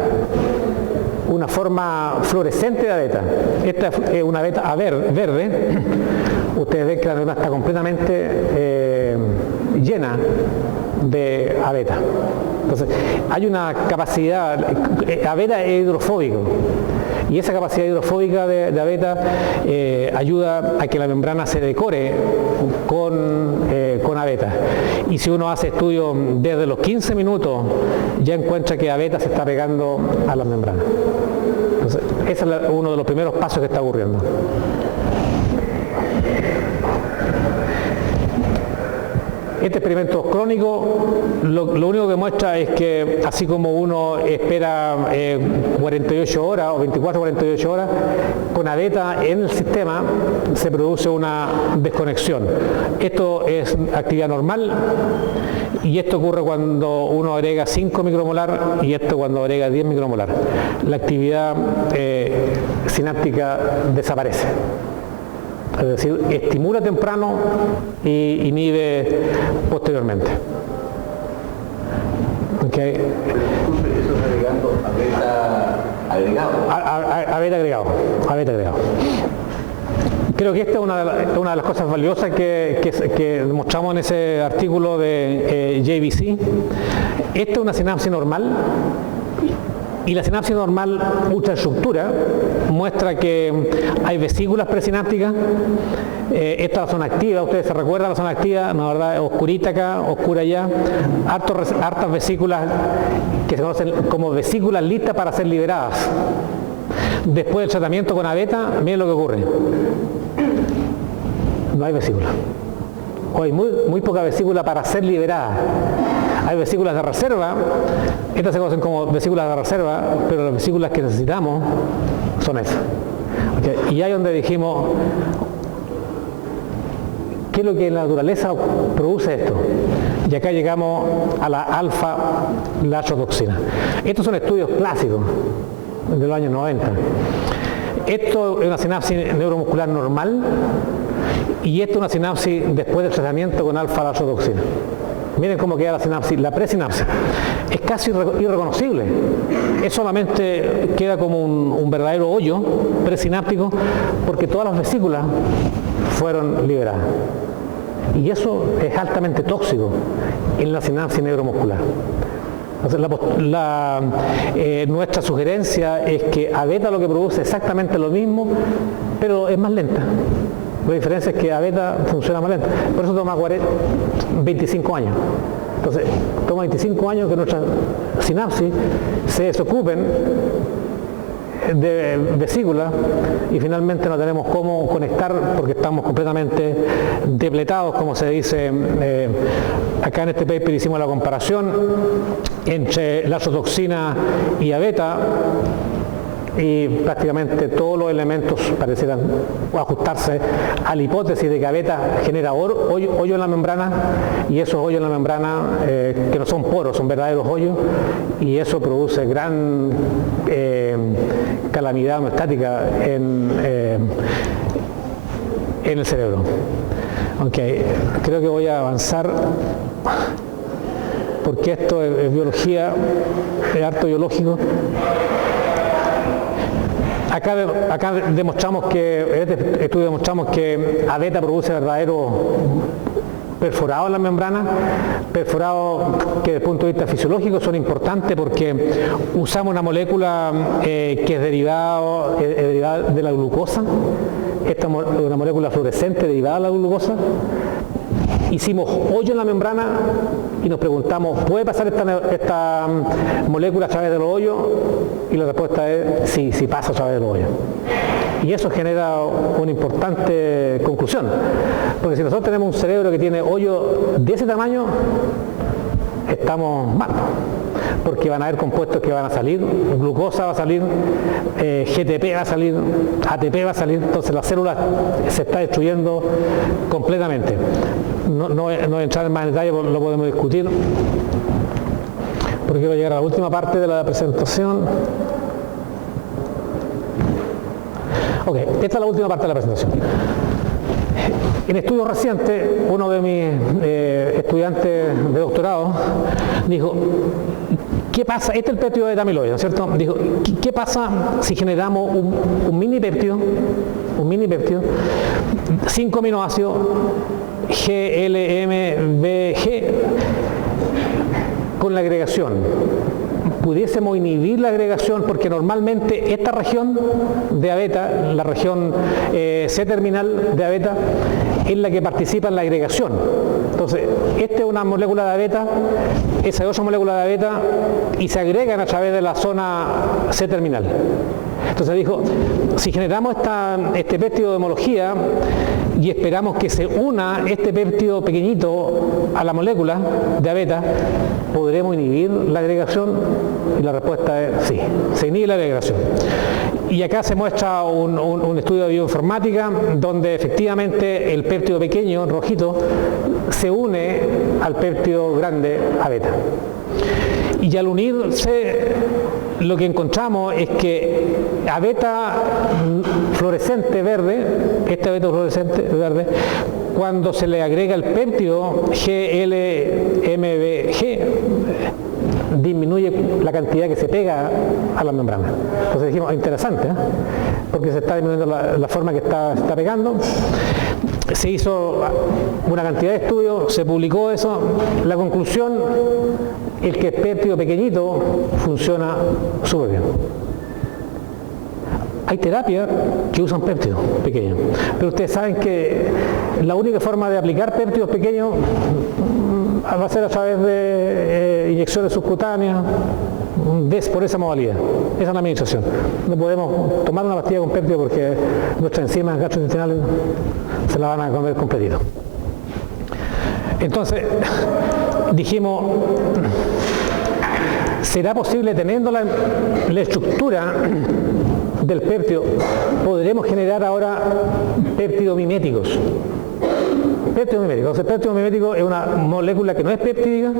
una forma fluorescente de A-beta, esta es una A-beta verde, ustedes ven que la neurona está completamente llena de A-beta. Entonces, hay una capacidad, A-beta es hidrofóbico, y esa capacidad hidrofóbica de A-beta ayuda a que la membrana se decore con A-beta. Y si uno hace estudios desde los 15 minutos, ya encuentra que A-beta se está pegando a la membrana. Entonces, ese es uno de los primeros pasos que está ocurriendo. Este experimento crónico lo único que muestra es que así como uno espera 48 horas o 24-48 horas, con A-beta en el sistema se produce una desconexión. Esto es actividad normal, y esto ocurre cuando uno agrega 5 micromolar y esto cuando agrega 10 micromolar. La actividad sináptica desaparece. Es decir, estimula temprano y inhibe posteriormente. Okay. Eso es agregando A-beta agregado. Creo que esta es una de las cosas valiosas que mostramos en ese artículo de JVC. Esta es una sinapsis normal. Y la sinapsis normal ultraestructura muestra que hay vesículas presinápticas. Estas son activas, ustedes se recuerdan, la zona activa, ¿no, verdad? Oscurita acá, oscura allá. Hartas vesículas que se conocen como vesículas listas para ser liberadas. Después del tratamiento con abeta, miren lo que ocurre. No hay vesícula. O hay muy poca vesícula para ser liberada. Hay vesículas de reserva, estas se conocen como vesículas de reserva, pero las vesículas que necesitamos son esas. Okay. Y ahí donde dijimos, ¿qué es lo que la naturaleza produce esto? Y acá llegamos a la alfa-lachotoxina. Estos son estudios clásicos de los años 90. Esto es una sinapsis neuromuscular normal y esto es una sinapsis después del tratamiento con alfa-lachotoxina. Miren cómo queda la sinapsis, la presinapsis. Es casi irreconocible. Es solamente queda como un verdadero hoyo presináptico porque todas las vesículas fueron liberadas. Y eso es altamente tóxico en la sinapsis neuromuscular. Entonces, nuestra sugerencia es que abeta lo que produce exactamente lo mismo, pero es más lenta. La diferencia es que abeta funciona más lenta. Por eso toma 25 años. Entonces, toma 25 años que nuestras sinapsis se desocupen de vesículas y finalmente no tenemos cómo conectar porque estamos completamente depletados, como se dice. Acá en este paper hicimos la comparación entre lachotoxina y abeta y prácticamente todos los elementos parecieran ajustarse a la hipótesis de que abeta genera hoyo en la membrana, y esos hoyos en la membrana que no son poros, son verdaderos hoyos, y eso produce gran calamidad homeostática en el cerebro. Okay. Creo que voy a avanzar porque esto es biología, es harto biológico. Acá demostramos en este estudio demostramos que abeta produce verdadero perforado en la membrana, perforados que desde el punto de vista fisiológico son importantes porque usamos una molécula que es derivada de la glucosa. Esta es una molécula fluorescente derivada de la glucosa. Hicimos hoyo en la membrana y nos preguntamos, ¿puede pasar esta molécula a través de los hoyos? Y la respuesta es sí, sí pasa a través de los hoyos. Y eso genera una importante conclusión, porque si nosotros tenemos un cerebro que tiene hoyo de ese tamaño, estamos mal, porque van a haber compuestos que van a salir, glucosa va a salir, GTP va a salir, ATP va a salir, entonces la célula se está destruyendo completamente. No entrar en más detalle, lo podemos discutir, porque quiero llegar a la última parte de la presentación. Ok, esta es la última parte de la presentación. En estudios recientes, uno de mis estudiantes de doctorado dijo, ¿qué pasa? Este es el péptido de amiloide, ¿no es cierto? Dijo, ¿qué pasa si generamos un mini péptido, 5 aminoácidos, GLMBG, con la agregación? Pudiésemos inhibir la agregación porque normalmente esta región de abeta, la región C-terminal de abeta, es la que participa en la agregación. Entonces, esta es una molécula de abeta, esa es otra molécula de abeta y se agregan a través de la zona C-terminal. Entonces dijo, si generamos este péptido de homología y esperamos que se una este péptido pequeñito a la molécula de abeta, ¿podremos inhibir la agregación? Y la respuesta es sí, se inhibe la agregación. Y acá se muestra un estudio de bioinformática donde efectivamente el péptido pequeño, rojito, se une al péptido grande abeta. Y al unirse, lo que encontramos es que abeta fluorescente verde, este abeta fluorescente verde, cuando se le agrega el péptido GLMBG, disminuye la cantidad que se pega a la membrana. Entonces dijimos, interesante, porque se está disminuyendo la forma que está pegando. Se hizo una cantidad de estudios, se publicó eso. La conclusión es que el péptido pequeñito funciona súper bien. Hay terapias que usan péptidos pequeños, pero ustedes saben que la única forma de aplicar péptidos pequeños va a ser a través de inyecciones subcutáneas, por esa modalidad. Esa es la administración. No podemos tomar una pastilla con péptido porque nuestras enzimas gastrointestinales se la van a comer completito. Entonces, dijimos, ¿será posible, teniendo la estructura del péptido, podremos generar ahora péptidomiméticos? Péptidomiméticos. El péptidomimético es una molécula que no es peptídica,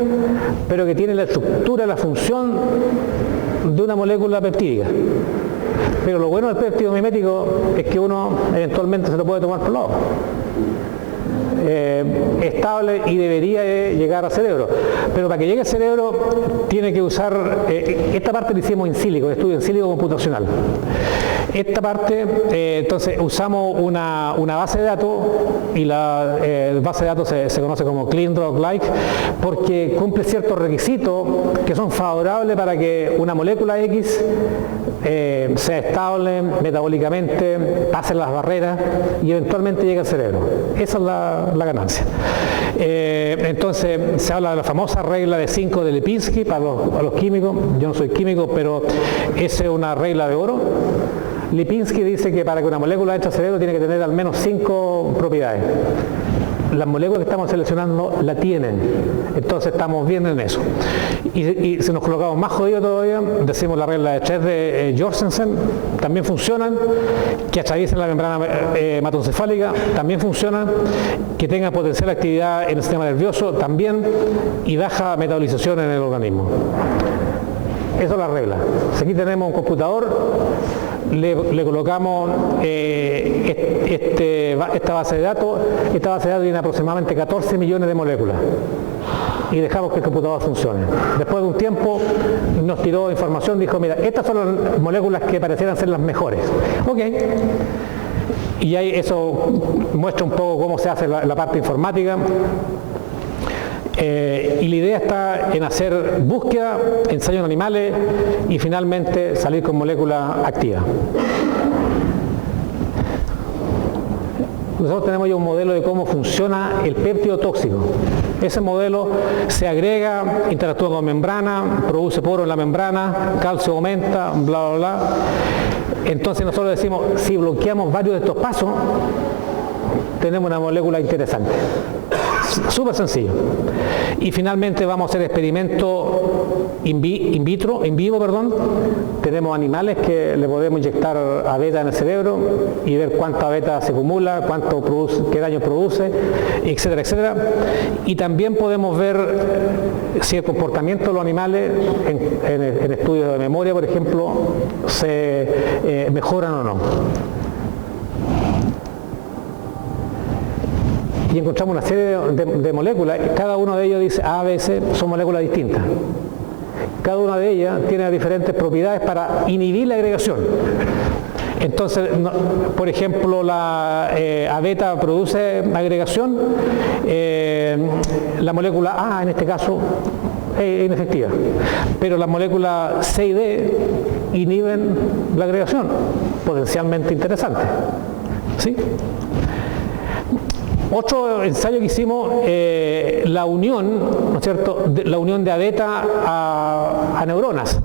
pero que tiene la estructura, la función de una molécula peptídica. Pero lo bueno del péptidomimético es que uno eventualmente se lo puede tomar por lado. Estable y debería llegar al cerebro, pero para que llegue al cerebro tiene que usar, esta parte la hicimos in silico, estudio in silico computacional. Esta parte, entonces usamos una base de datos, y la base de datos se conoce como CleanDrug-like, porque cumple ciertos requisitos que son favorables para que una molécula X sea estable metabólicamente, pase las barreras y eventualmente llegue al cerebro. Esa es la ganancia. Entonces se habla de la famosa regla de 5 de Lipinski para los químicos. Yo no soy químico, pero esa es una regla de oro. Lipinski dice que para que una molécula entre al cerebro tiene que tener al menos 5 propiedades. Las moléculas que estamos seleccionando la tienen, entonces estamos bien en eso. Y si nos colocamos más jodidos todavía, decimos la regla de 3 de Jorgensen, también funcionan, que atraviesen la membrana hematoencefálica, también funcionan, que tengan potencial actividad en el sistema nervioso, también, y baja metabolización en el organismo. Esa es la regla. Si aquí tenemos un computador, le colocamos esta base de datos. Esta base de datos tiene aproximadamente 14 millones de moléculas y dejamos que el computador funcione. Después de un tiempo nos tiró información, dijo, mira, estas son las moléculas que parecieran ser las mejores. Ok. Y ahí eso muestra un poco cómo se hace la parte informática. Y la idea está en hacer búsqueda, ensayo en animales y finalmente salir con molécula activa. Nosotros tenemos ya un modelo de cómo funciona el péptido tóxico. Ese modelo se agrega, interactúa con membrana, produce poros en la membrana, calcio aumenta, bla, bla, bla. Entonces nosotros decimos, si bloqueamos varios de estos pasos, tenemos una molécula interesante. Súper sencillo. Y finalmente vamos a hacer experimentos in vivo. Tenemos animales que le podemos inyectar a beta en el cerebro y ver cuánta beta se acumula, cuánto produce, qué daño produce, etcétera, etcétera. Y también podemos ver si el comportamiento de los animales en estudios de memoria, por ejemplo, se mejoran o no. Y encontramos una serie de moléculas, cada uno de ellos dice A, B, C, son moléculas distintas. Cada una de ellas tiene diferentes propiedades para inhibir la agregación. Entonces, por ejemplo, la A-beta produce agregación, la molécula A en este caso es inefectiva, pero las moléculas C y D inhiben la agregación, potencialmente interesante. ¿Sí? Otro ensayo que hicimos, la unión, ¿no es cierto?, la unión de A-beta a neuronas.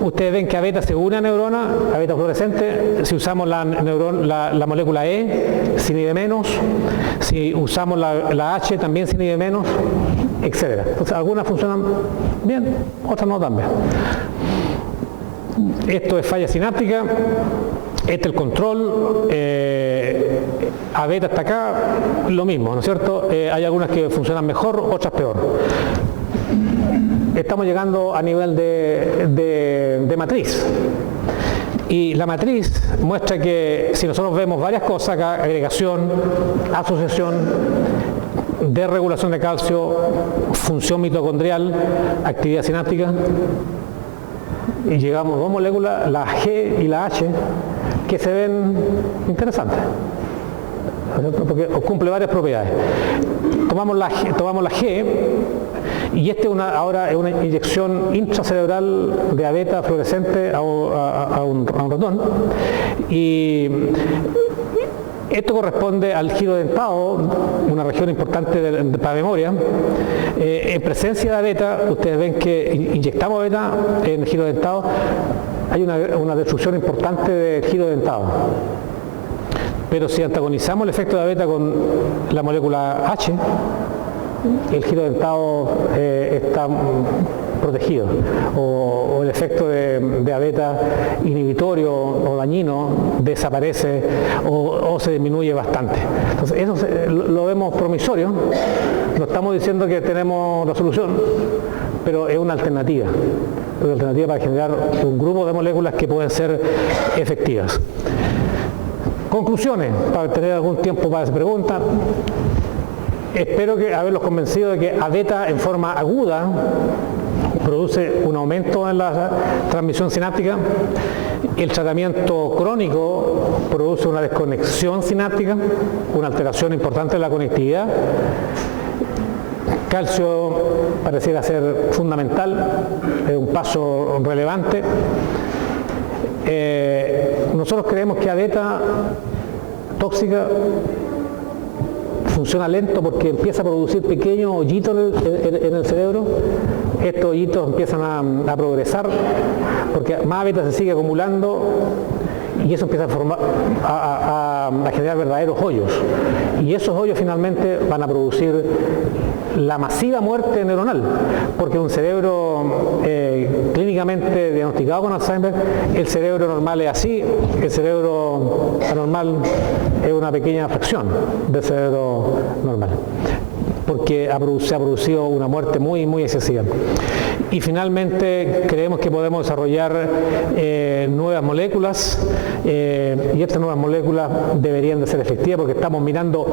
Ustedes ven que A-beta se une a neurona, A-beta fluorescente, si usamos la molécula E, se inhibe menos, si usamos la H también se inhibe menos, etc. Entonces, algunas funcionan bien, otras no tan bien. Esto es falla sináptica. Este es el control, A-beta hasta acá, lo mismo, ¿no es cierto? Hay algunas que funcionan mejor, otras peor. Estamos llegando a nivel de matriz. Y la matriz muestra que si nosotros vemos varias cosas acá, agregación, asociación, desregulación de calcio, función mitocondrial, actividad sináptica, y llegamos a dos moléculas, la G y la H, que se ven interesantes, porque cumple varias propiedades. Tomamos la G y ahora es una inyección intracerebral de A-beta fluorescente a un ratón, y Esto corresponde al giro dentado, una región importante para memoria. En presencia de abeta, ustedes ven que inyectamos abeta en el giro dentado, hay una destrucción importante del giro dentado. Pero si antagonizamos el efecto de abeta con la molécula H, el giro dentado está protegido, o el efecto de abeta inhibitorio o dañino desaparece o se disminuye bastante. Entonces eso lo vemos promisorio, no estamos diciendo que tenemos la solución, pero es una alternativa para generar un grupo de moléculas que pueden ser efectivas. Conclusiones, para tener algún tiempo para esa pregunta. Espero haberlos convencido de que abeta en forma aguda produce un aumento en la transmisión sináptica, el tratamiento crónico produce una desconexión sináptica, una alteración importante de la conectividad. Calcio pareciera ser fundamental, es un paso relevante. Nosotros creemos que abeta tóxica funciona lento porque empieza a producir pequeños hoyitos en el cerebro. Estos hoyitos empiezan a progresar porque más abeta se sigue acumulando y eso empieza a generar verdaderos hoyos. Y esos hoyos finalmente van a producir la masiva muerte neuronal, porque un cerebro clínicamente diagnosticado con Alzheimer, el cerebro normal es así, el cerebro anormal es una pequeña fracción del cerebro normal, porque se ha producido una muerte muy, muy excesiva. Y finalmente creemos que podemos desarrollar nuevas moléculas y estas nuevas moléculas deberían de ser efectivas porque estamos mirando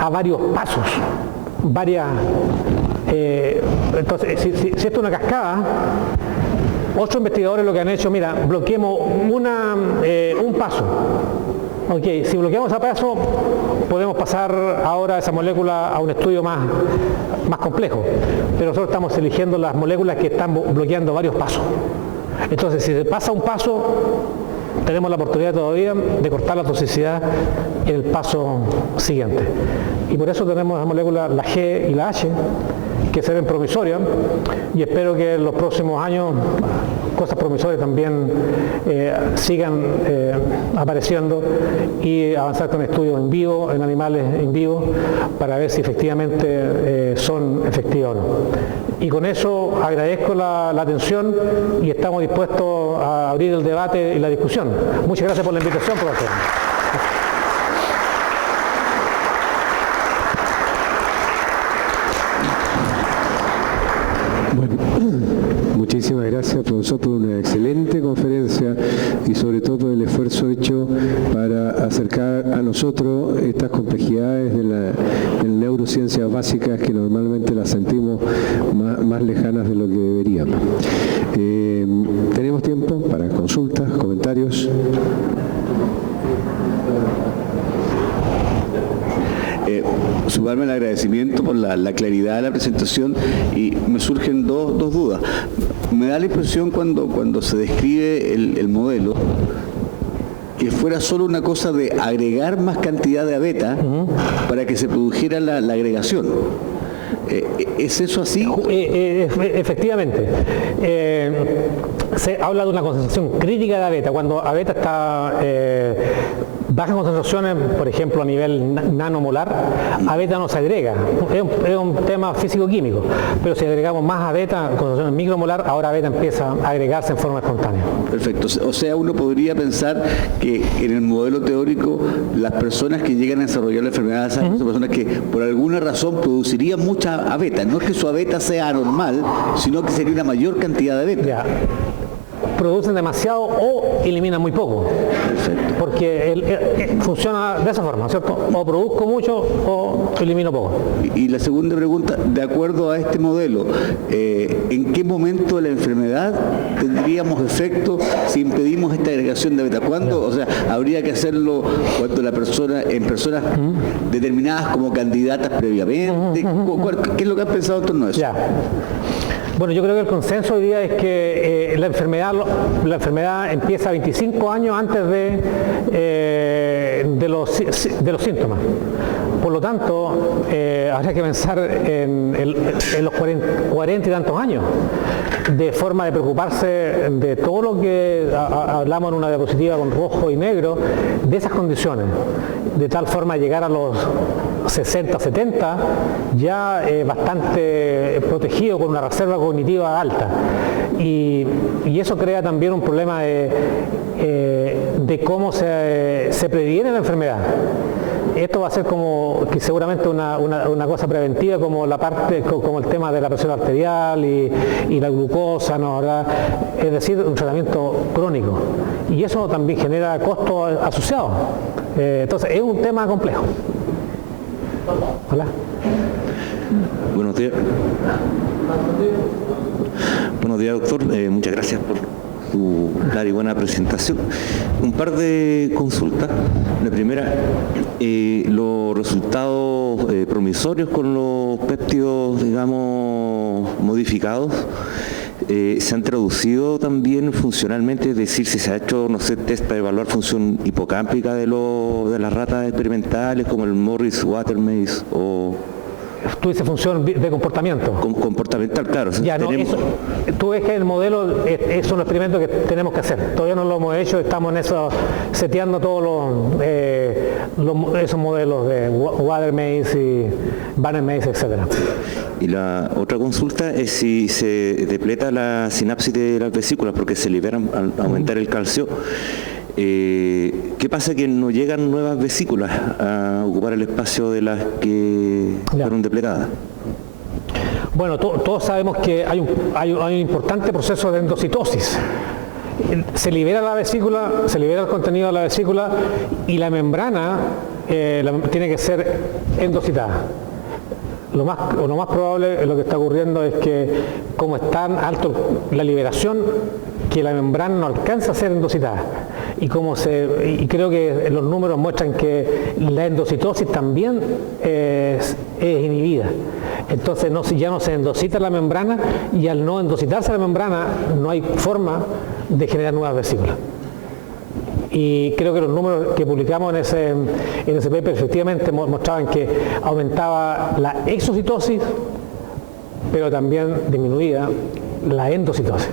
a varios pasos, entonces si esto es una cascada, otros investigadores lo que han hecho, mira, bloqueemos un paso. Ok, si bloqueamos ese paso, podemos pasar ahora esa molécula a un estudio más complejo. Pero nosotros estamos eligiendo las moléculas que están bloqueando varios pasos. Entonces, si se pasa un paso, tenemos la oportunidad todavía de cortar la toxicidad en el paso siguiente. Y por eso tenemos las moléculas, la G y la H, que se ven promisorias, y espero que en los próximos años cosas promisorias también sigan apareciendo y avanzar con estudios en vivo, en animales en vivo, para ver si efectivamente son efectivas o no. Y con eso agradezco la atención y estamos dispuestos a abrir el debate y la discusión. Muchas gracias por la invitación, profesor. Muchísimas gracias, profesor, por una excelente conferencia y sobre todo por el esfuerzo hecho para acercar a nosotros estas complejidades de las neurociencias básicas que normalmente las sentimos más lejanas de lo que deberíamos. Tenemos tiempo para consultas, comentarios. Sumarme al agradecimiento por la claridad de la presentación y me surgen dos dudas. Me da la impresión cuando se describe el modelo que fuera solo una cosa de agregar más cantidad de abeta para que se produjera la agregación. ¿Es eso así? Efectivamente. Se habla de una concentración crítica de abeta. Cuando abeta está bajas concentraciones, por ejemplo a nivel nanomolar, abeta no se agrega. Es un tema físico-químico. Pero si agregamos más abeta, concentraciones micromolar, ahora abeta empieza a agregarse en forma espontánea. Perfecto. O sea, uno podría pensar que en el modelo teórico las personas que llegan a desarrollar la enfermedad de Alzheimer son personas que por alguna razón producirían mucha abeta. No es que su abeta sea anormal, sino que sería una mayor cantidad de abeta. Ya. Producen demasiado o eliminan muy poco. Perfecto. Porque funciona de esa forma, ¿cierto? O produzco mucho o elimino poco. Y la segunda pregunta, de acuerdo a este modelo, ¿en qué momento de la enfermedad tendríamos efecto si impedimos esta agregación de beta? ¿Cuándo? O sea, habría que hacerlo cuando en personas determinadas como candidatas previamente. ¿Qué es lo que han pensado en torno a eso? Ya. Bueno, yo creo que el consenso hoy día es que la enfermedad empieza 25 años antes de los síntomas. Por lo tanto, habría que pensar en los 40 y tantos años, de forma de preocuparse de todo lo que hablamos en una diapositiva con rojo y negro, de esas condiciones, de tal forma de llegar a los 60, 70, ya bastante protegido con una reserva cognitiva alta. Y eso crea también un problema de cómo se previene la enfermedad. Esto va a ser como que seguramente una cosa preventiva, como el tema de la presión arterial y la glucosa, ¿no? Es decir, un tratamiento crónico. Y eso también genera costos asociados. Entonces, es un tema complejo. Hola. Buenos días. Buenos días, doctor. Muchas gracias por tu clara y buena presentación. Un par de consultas. La primera, los resultados promisorios con los péptidos, digamos, modificados, se han traducido también funcionalmente, es decir, si se ha hecho, no sé, test para evaluar función hipocámpica de las ratas experimentales, como el Morris Watermaze o... Tú dices función de comportamiento. Comportamental, claro. Ya, no, tú ves que el modelo es un experimento que tenemos que hacer. Todavía no lo hemos hecho, estamos en eso, seteando todos esos modelos de Watermaze y Bannermaze, etc. Y la otra consulta es si se depleta la sinapsis de las vesículas porque se liberan al aumentar el calcio. ¿Qué pasa que no llegan nuevas vesículas a ocupar el espacio de las que fueron depletadas? Bueno, todos sabemos que hay un importante proceso de endocitosis. Se libera la vesícula, se libera el contenido de la vesícula y la membrana tiene que ser endocitada. Lo más probable, lo que está ocurriendo es que, como es tan alto la liberación, que la membrana no alcanza a ser endocitada. Y creo que los números muestran que la endocitosis también es inhibida. Entonces ya no se endocita la membrana, y al no endocitarse la membrana no hay forma de generar nuevas vesículas. Y creo que los números que publicamos en ese paper efectivamente mostraban que aumentaba la exocitosis, pero también disminuía la endocitosis,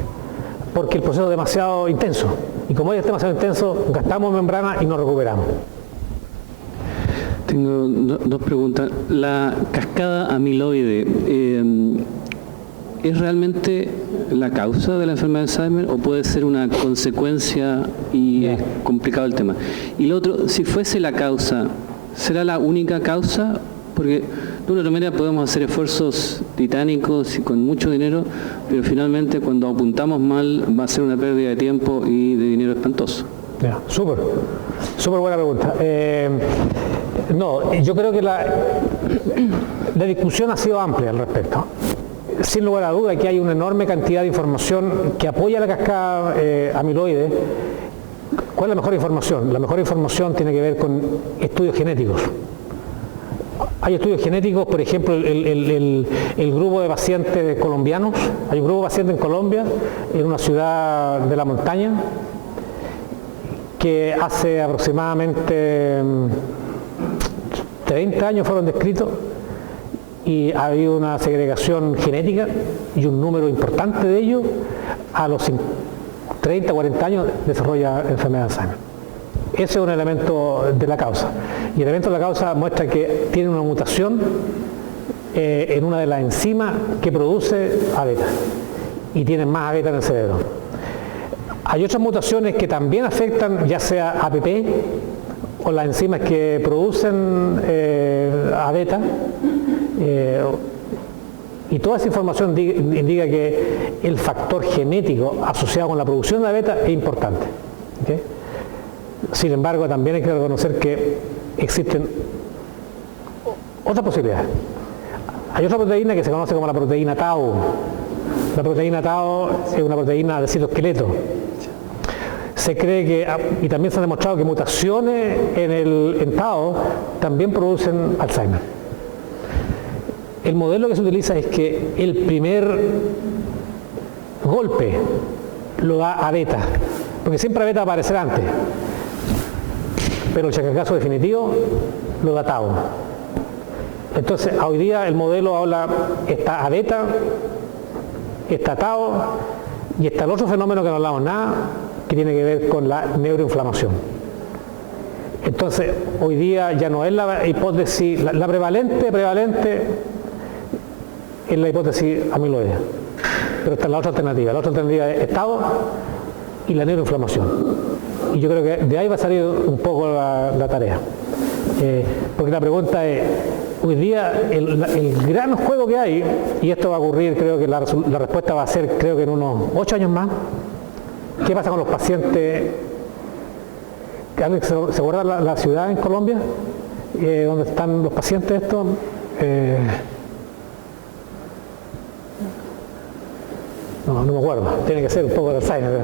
porque el proceso es demasiado intenso. Y como es demasiado intenso, gastamos membrana y no recuperamos. Tengo dos preguntas. La cascada amiloide, ¿es realmente la causa de la enfermedad de Alzheimer o puede ser una consecuencia y es complicado el tema? Y lo otro, si fuese la causa, ¿será la única causa? Porque de una manera podemos hacer esfuerzos titánicos y con mucho dinero, pero finalmente cuando apuntamos mal va a ser una pérdida de tiempo y de dinero espantoso. Súper buena pregunta. No, yo creo que la discusión ha sido amplia al respecto. Sin lugar a duda que hay una enorme cantidad de información que apoya la cascada amiloide. ¿Cuál es la mejor información? La mejor información tiene que ver con estudios genéticos. Hay estudios genéticos, por ejemplo, el grupo de pacientes colombianos. Hay un grupo de pacientes en Colombia, en una ciudad de la montaña, que hace aproximadamente 30 años fueron descritos, y ha habido una segregación genética y un número importante de ellos a los 30, 40 años desarrolla enfermedad de Alzheimer. Ese es un elemento de la causa. Y el elemento de la causa muestra que tiene una mutación en una de las enzimas que produce A-beta, y tienen más A-beta en el cerebro. Hay otras mutaciones que también afectan, ya sea APP o las enzimas que producen A-beta, y toda esa información indica que el factor genético asociado con la producción de A-beta es importante. ¿Okay? Sin embargo, también hay que reconocer que existen otras posibilidades. Hay otra proteína que se conoce como la proteína tau. La proteína tau es una proteína de citoesqueleto. Se cree que, y también se ha demostrado que mutaciones en tau también producen Alzheimer. El modelo que se utiliza es que el primer golpe lo da a beta, porque siempre a beta va a aparecer antes, pero el chanclazo definitivo lo da tau. Entonces, hoy día el modelo habla, está a beta, está tau, y está el otro fenómeno que no hablamos nada, que tiene que ver con la neuroinflamación. Entonces, hoy día ya no es la hipótesis, la prevalente es la hipótesis amiloide. Pero está la otra alternativa. La otra alternativa es estado y la neuroinflamación. Y yo creo que de ahí va a salir un poco la tarea. Porque la pregunta es, hoy día el gran juego que hay, y esto va a ocurrir, creo que la respuesta va a ser, creo que en unos 8 años más, ¿qué pasa con los pacientes? ¿Alguien se acuerda la ciudad en Colombia? ¿Dónde están los pacientes estos? No me acuerdo, tiene que ser un poco de Alzheimer.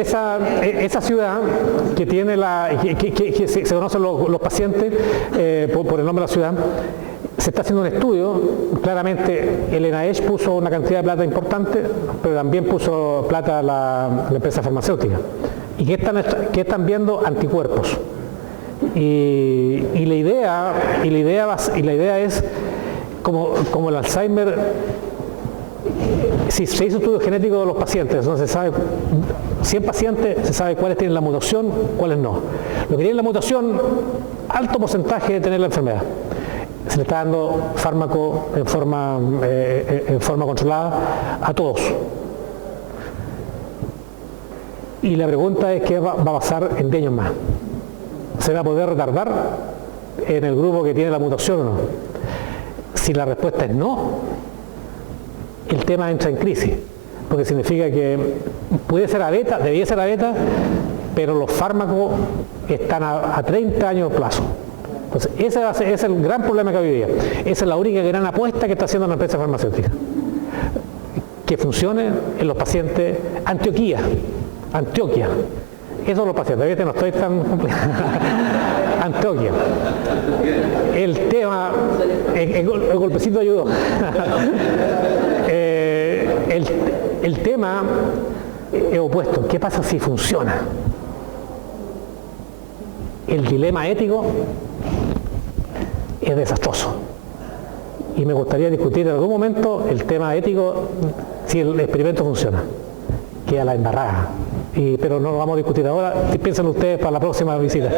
Esa ciudad que tiene que se conocen los pacientes por el nombre de la ciudad, se está haciendo un estudio. Claramente el NIH puso una cantidad de plata importante, pero también puso plata la empresa farmacéutica. ¿Y qué están viendo? Anticuerpos. Y la idea es, como el Alzheimer, si se hizo estudio genético de los pacientes, entonces se sabe, 100 pacientes, se sabe cuáles tienen la mutación, cuáles no. Los que tienen la mutación, alto porcentaje de tener la enfermedad. Se le está dando fármaco en forma controlada a todos. Y la pregunta es qué va a pasar en 10 años más. ¿Se va a poder retardar en el grupo que tiene la mutación o no? Si la respuesta es no, el tema entra en crisis, porque significa que puede ser a beta, debía ser a beta, pero los fármacos están a 30 años de plazo. Entonces, ese es el gran problema que hay hoy día. Esa es la única gran apuesta que está haciendo la empresa farmacéutica. Que funcione en los pacientes. Antioquia. Esos son los pacientes. ¿Viste? No estoy tan complicado. Antioquia. El tema, el golpecito ayudó. El tema es opuesto. ¿Qué pasa si funciona? El dilema ético es desastroso. Y me gustaría discutir en algún momento el tema ético si el experimento funciona. Queda la embarrada. Pero no lo vamos a discutir ahora. Piensen ustedes para la próxima visita.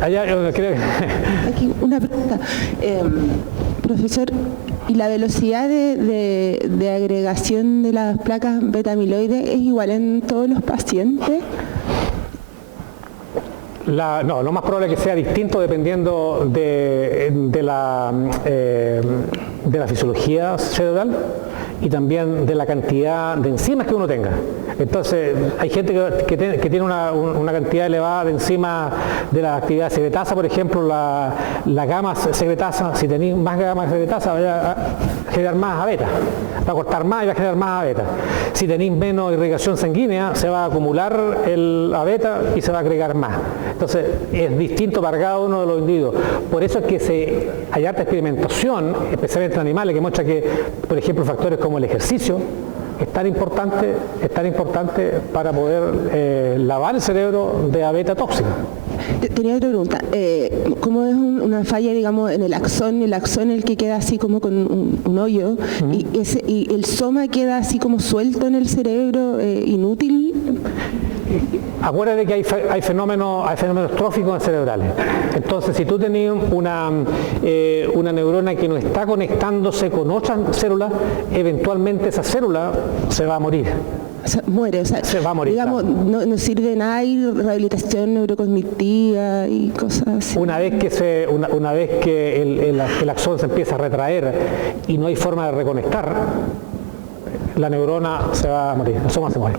Allá creo que... Aquí una pregunta. Profesor, ¿y la velocidad de agregación de las placas beta-amiloide es igual en todos los pacientes? No, lo más probable es que sea distinto dependiendo de la fisiología cerebral y también de la cantidad de enzimas que uno tenga. Entonces, hay gente que tiene una cantidad elevada de enzimas de la actividad secretasa, por ejemplo, la gamma secretasa. Si tenéis más gamma secretasa, vaya a generar más a beta. Va a cortar más y va a generar más a beta. Si tenéis menos irrigación sanguínea, se va a acumular el a beta y se va a agregar más. Entonces, es distinto para cada uno de los individuos. Por eso es que hay harta experimentación, especialmente en animales, que muestra que, por ejemplo, factores como el ejercicio es tan importante para poder lavar el cerebro de a beta tóxica. Tenía otra pregunta. ¿Cómo es una falla, digamos, en el axón el que queda así como con un hoyo, y el soma queda así como suelto en el cerebro, inútil? Acuérdate que hay fenómenos tróficos cerebrales. Entonces, si tú tenías una neurona que no está conectándose con otras células, eventualmente esa célula se va a morir. O sea, muere, o sea, se va a morir. Digamos, claro. No sirve nada, hay rehabilitación neurocognitiva y cosas así. Una vez que el axón se empieza a retraer y no hay forma de reconectar, la neurona se va a morir, el soma se muere.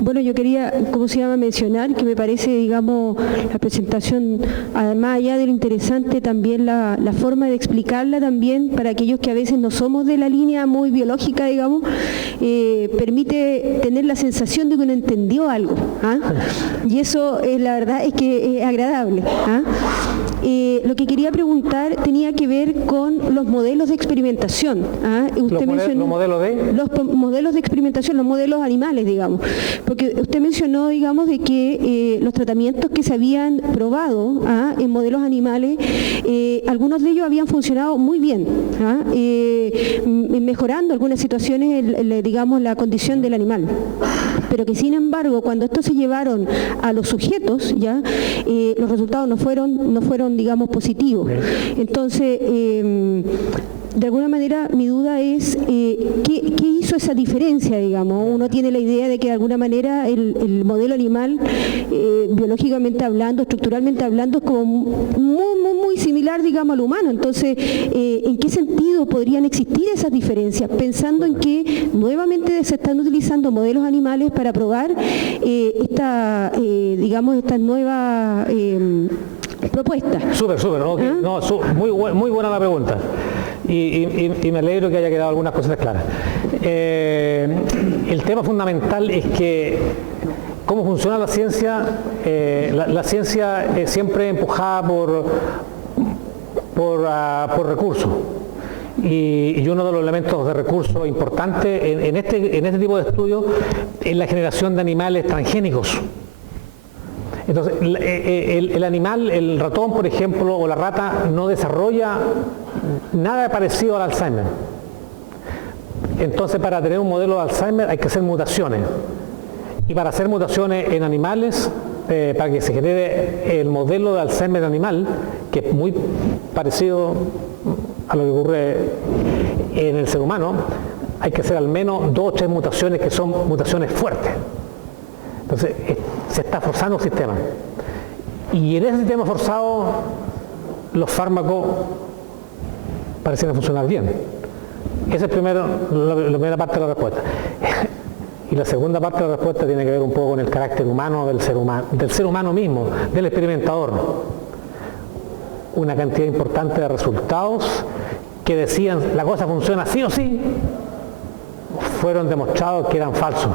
Bueno, Bueno, yo quería, mencionar que me parece, digamos, la presentación, además allá de lo interesante, también la forma de explicarla también para aquellos que a veces no somos de la línea muy biológica, digamos, permite tener la sensación de que uno entendió algo. ¿Ah? Y eso, la verdad, es que es agradable. ¿Ah? Lo que quería preguntar tenía que ver con los modelos de experimentación. ¿Ah? Usted mencionó, los modelos de experimentación, los modelos animales, digamos. Porque usted mencionó, digamos, de que los tratamientos que se habían probado en modelos animales, algunos de ellos habían funcionado muy bien, mejorando algunas situaciones, digamos, la condición del animal. Pero que, sin embargo, cuando estos se llevaron a los sujetos, ya los resultados no fueron, digamos, positivos. Entonces, de alguna manera, mi duda es, ¿qué hizo esa diferencia, digamos? Uno tiene la idea de que, de alguna manera, el modelo animal, biológicamente hablando, estructuralmente hablando, es como muy similar, digamos, al humano. Entonces, ¿en qué sentido podrían existir esas diferencias? Pensando en que, nuevamente, se están utilizando modelos animales para probar estas nuevas propuestas. Súper, okay. No, muy buena la pregunta. Y me alegro que haya quedado algunas cosas claras. El tema fundamental es que cómo funciona la ciencia. La ciencia es siempre empujada por recursos. Y uno de los elementos de recursos importantes en este tipo de estudios es la generación de animales transgénicos. Entonces, el animal, el ratón, por ejemplo, o la rata, no desarrolla nada parecido al Alzheimer. Entonces, para tener un modelo de Alzheimer hay que hacer mutaciones. Y para hacer mutaciones en animales, para que se genere el modelo de Alzheimer animal, que es muy parecido a lo que ocurre en el ser humano, hay que hacer al menos 2 o 3 mutaciones que son mutaciones fuertes. Entonces, se está forzando el sistema. Y en ese sistema forzado, los fármacos parecen funcionar bien. Esa es la primera parte de la respuesta. Y la segunda parte de la respuesta tiene que ver un poco con el carácter humano del ser humano mismo, del experimentador. Una cantidad importante de resultados que decían la cosa funciona sí o sí, fueron demostrados que eran falsos.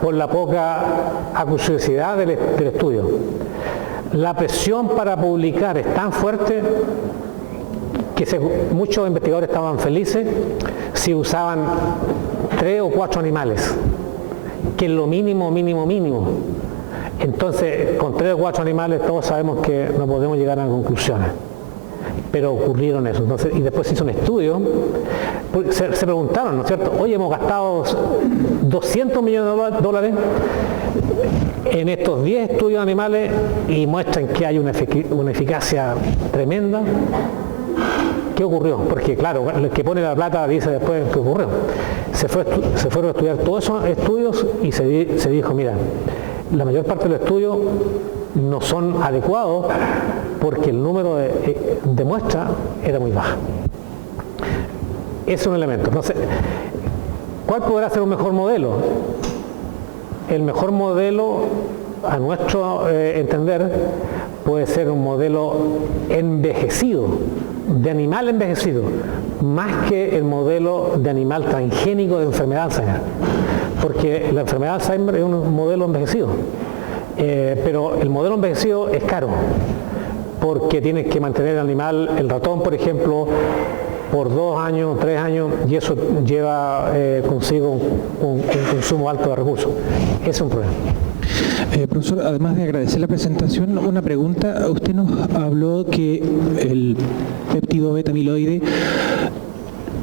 Por la poca acuciosidad del estudio. La presión para publicar es tan fuerte que muchos investigadores estaban felices si usaban 3 o 4 animales, que es lo mínimo. Entonces, con 3 o 4 animales todos sabemos que no podemos llegar a conclusiones. Pero ocurrieron eso. Entonces, y después se hizo un estudio, se preguntaron, ¿no es cierto? Oye, hemos gastado 200 millones de dólares en estos 10 estudios animales y muestran que hay una eficacia tremenda. ¿Qué ocurrió? Porque claro, el que pone la plata dice después qué ocurrió. Se fueron a estudiar todos esos estudios y se dijo, mira, la mayor parte de los estudios no son adecuados porque el número de muestras era muy bajo. Es un elemento. Entonces, ¿cuál podrá ser un mejor modelo? El mejor modelo, a nuestro entender, puede ser un modelo envejecido, de animal envejecido, más que el modelo de animal transgénico de enfermedad Alzheimer. Porque la enfermedad Alzheimer es un modelo envejecido. Pero el modelo envejecido es caro, porque tienes que mantener el animal, el ratón, por ejemplo, por 2 años, 3 años, y eso lleva consigo un consumo alto de recursos. Ese es un problema. Profesor, además de agradecer la presentación, una pregunta. Usted nos habló que el péptido beta amiloide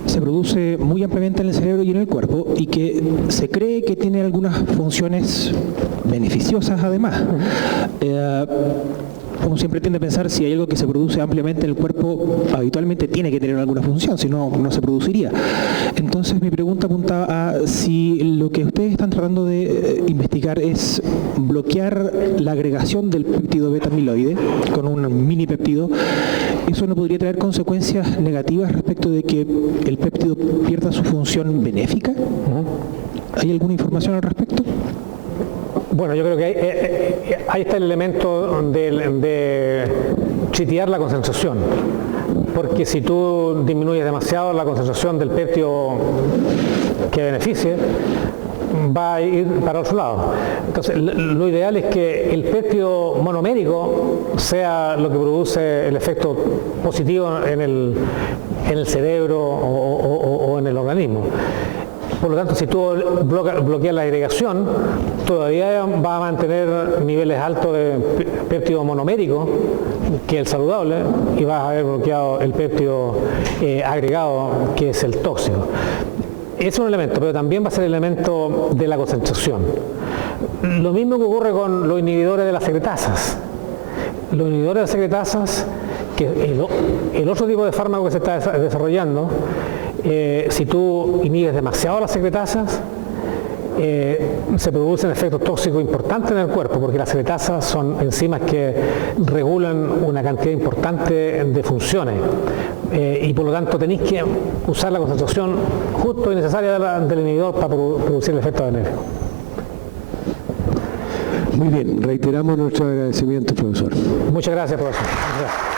se produce muy ampliamente en el cerebro y en el cuerpo y que se cree que tiene algunas funciones beneficiosas además. Uno siempre tiende a pensar si hay algo que se produce ampliamente en el cuerpo, habitualmente tiene que tener alguna función, si no, no se produciría. Entonces mi pregunta apuntaba a si lo que ustedes están tratando de investigar es bloquear la agregación del péptido beta amiloide con un mini péptido. ¿Eso no podría traer consecuencias negativas respecto de que el péptido pierda su función benéfica? ¿Hay alguna información al respecto? Bueno, yo creo que ahí está el elemento de chitear la concentración, porque si tú disminuyes demasiado la concentración del pértido que beneficie, va a ir para otro lado. Entonces, lo ideal es que el pértido monomérico sea lo que produce el efecto positivo en el cerebro o en el organismo. Por lo tanto, si tú bloqueas la agregación, todavía va a mantener niveles altos de péptido monomérico, que es el saludable, y vas a haber bloqueado el péptido agregado, que es el tóxico. Es un elemento, pero también va a ser el elemento de la concentración. Lo mismo que ocurre con los inhibidores de las secretasas. Los inhibidores de las secretasas, que el otro tipo de fármaco que se está desarrollando, si tú inhibes demasiado las secretasas, se producen efectos tóxicos importantes en el cuerpo, porque las secretasas son enzimas que regulan una cantidad importante de funciones, y por lo tanto tenéis que usar la concentración justo y necesaria del inhibidor para producir el efecto benéfico. Muy bien, reiteramos nuestro agradecimiento, profesor. Muchas gracias, profesor. Muchas gracias.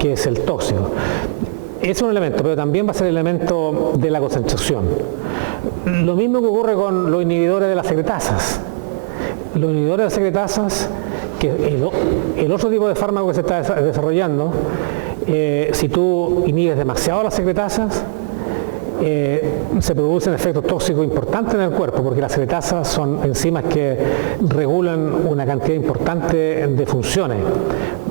que es el tóxico. Es un elemento, pero también va a ser el elemento de la concentración. Lo mismo que ocurre con los inhibidores de las secretasas. Los inhibidores de las secretasas, que el otro tipo de fármaco que se está desarrollando, si tú inhibes demasiado las secretasas, se producen efectos tóxicos importantes en el cuerpo, porque las secretasas son enzimas que regulan una cantidad importante de funciones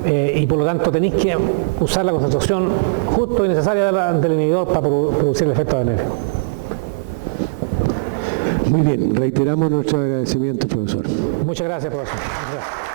y por lo tanto tenéis que usar la concentración justo y necesaria del inhibidor para producir el efecto benéfico. Muy bien, reiteramos nuestro agradecimiento, profesor. Muchas gracias, profesor. Gracias.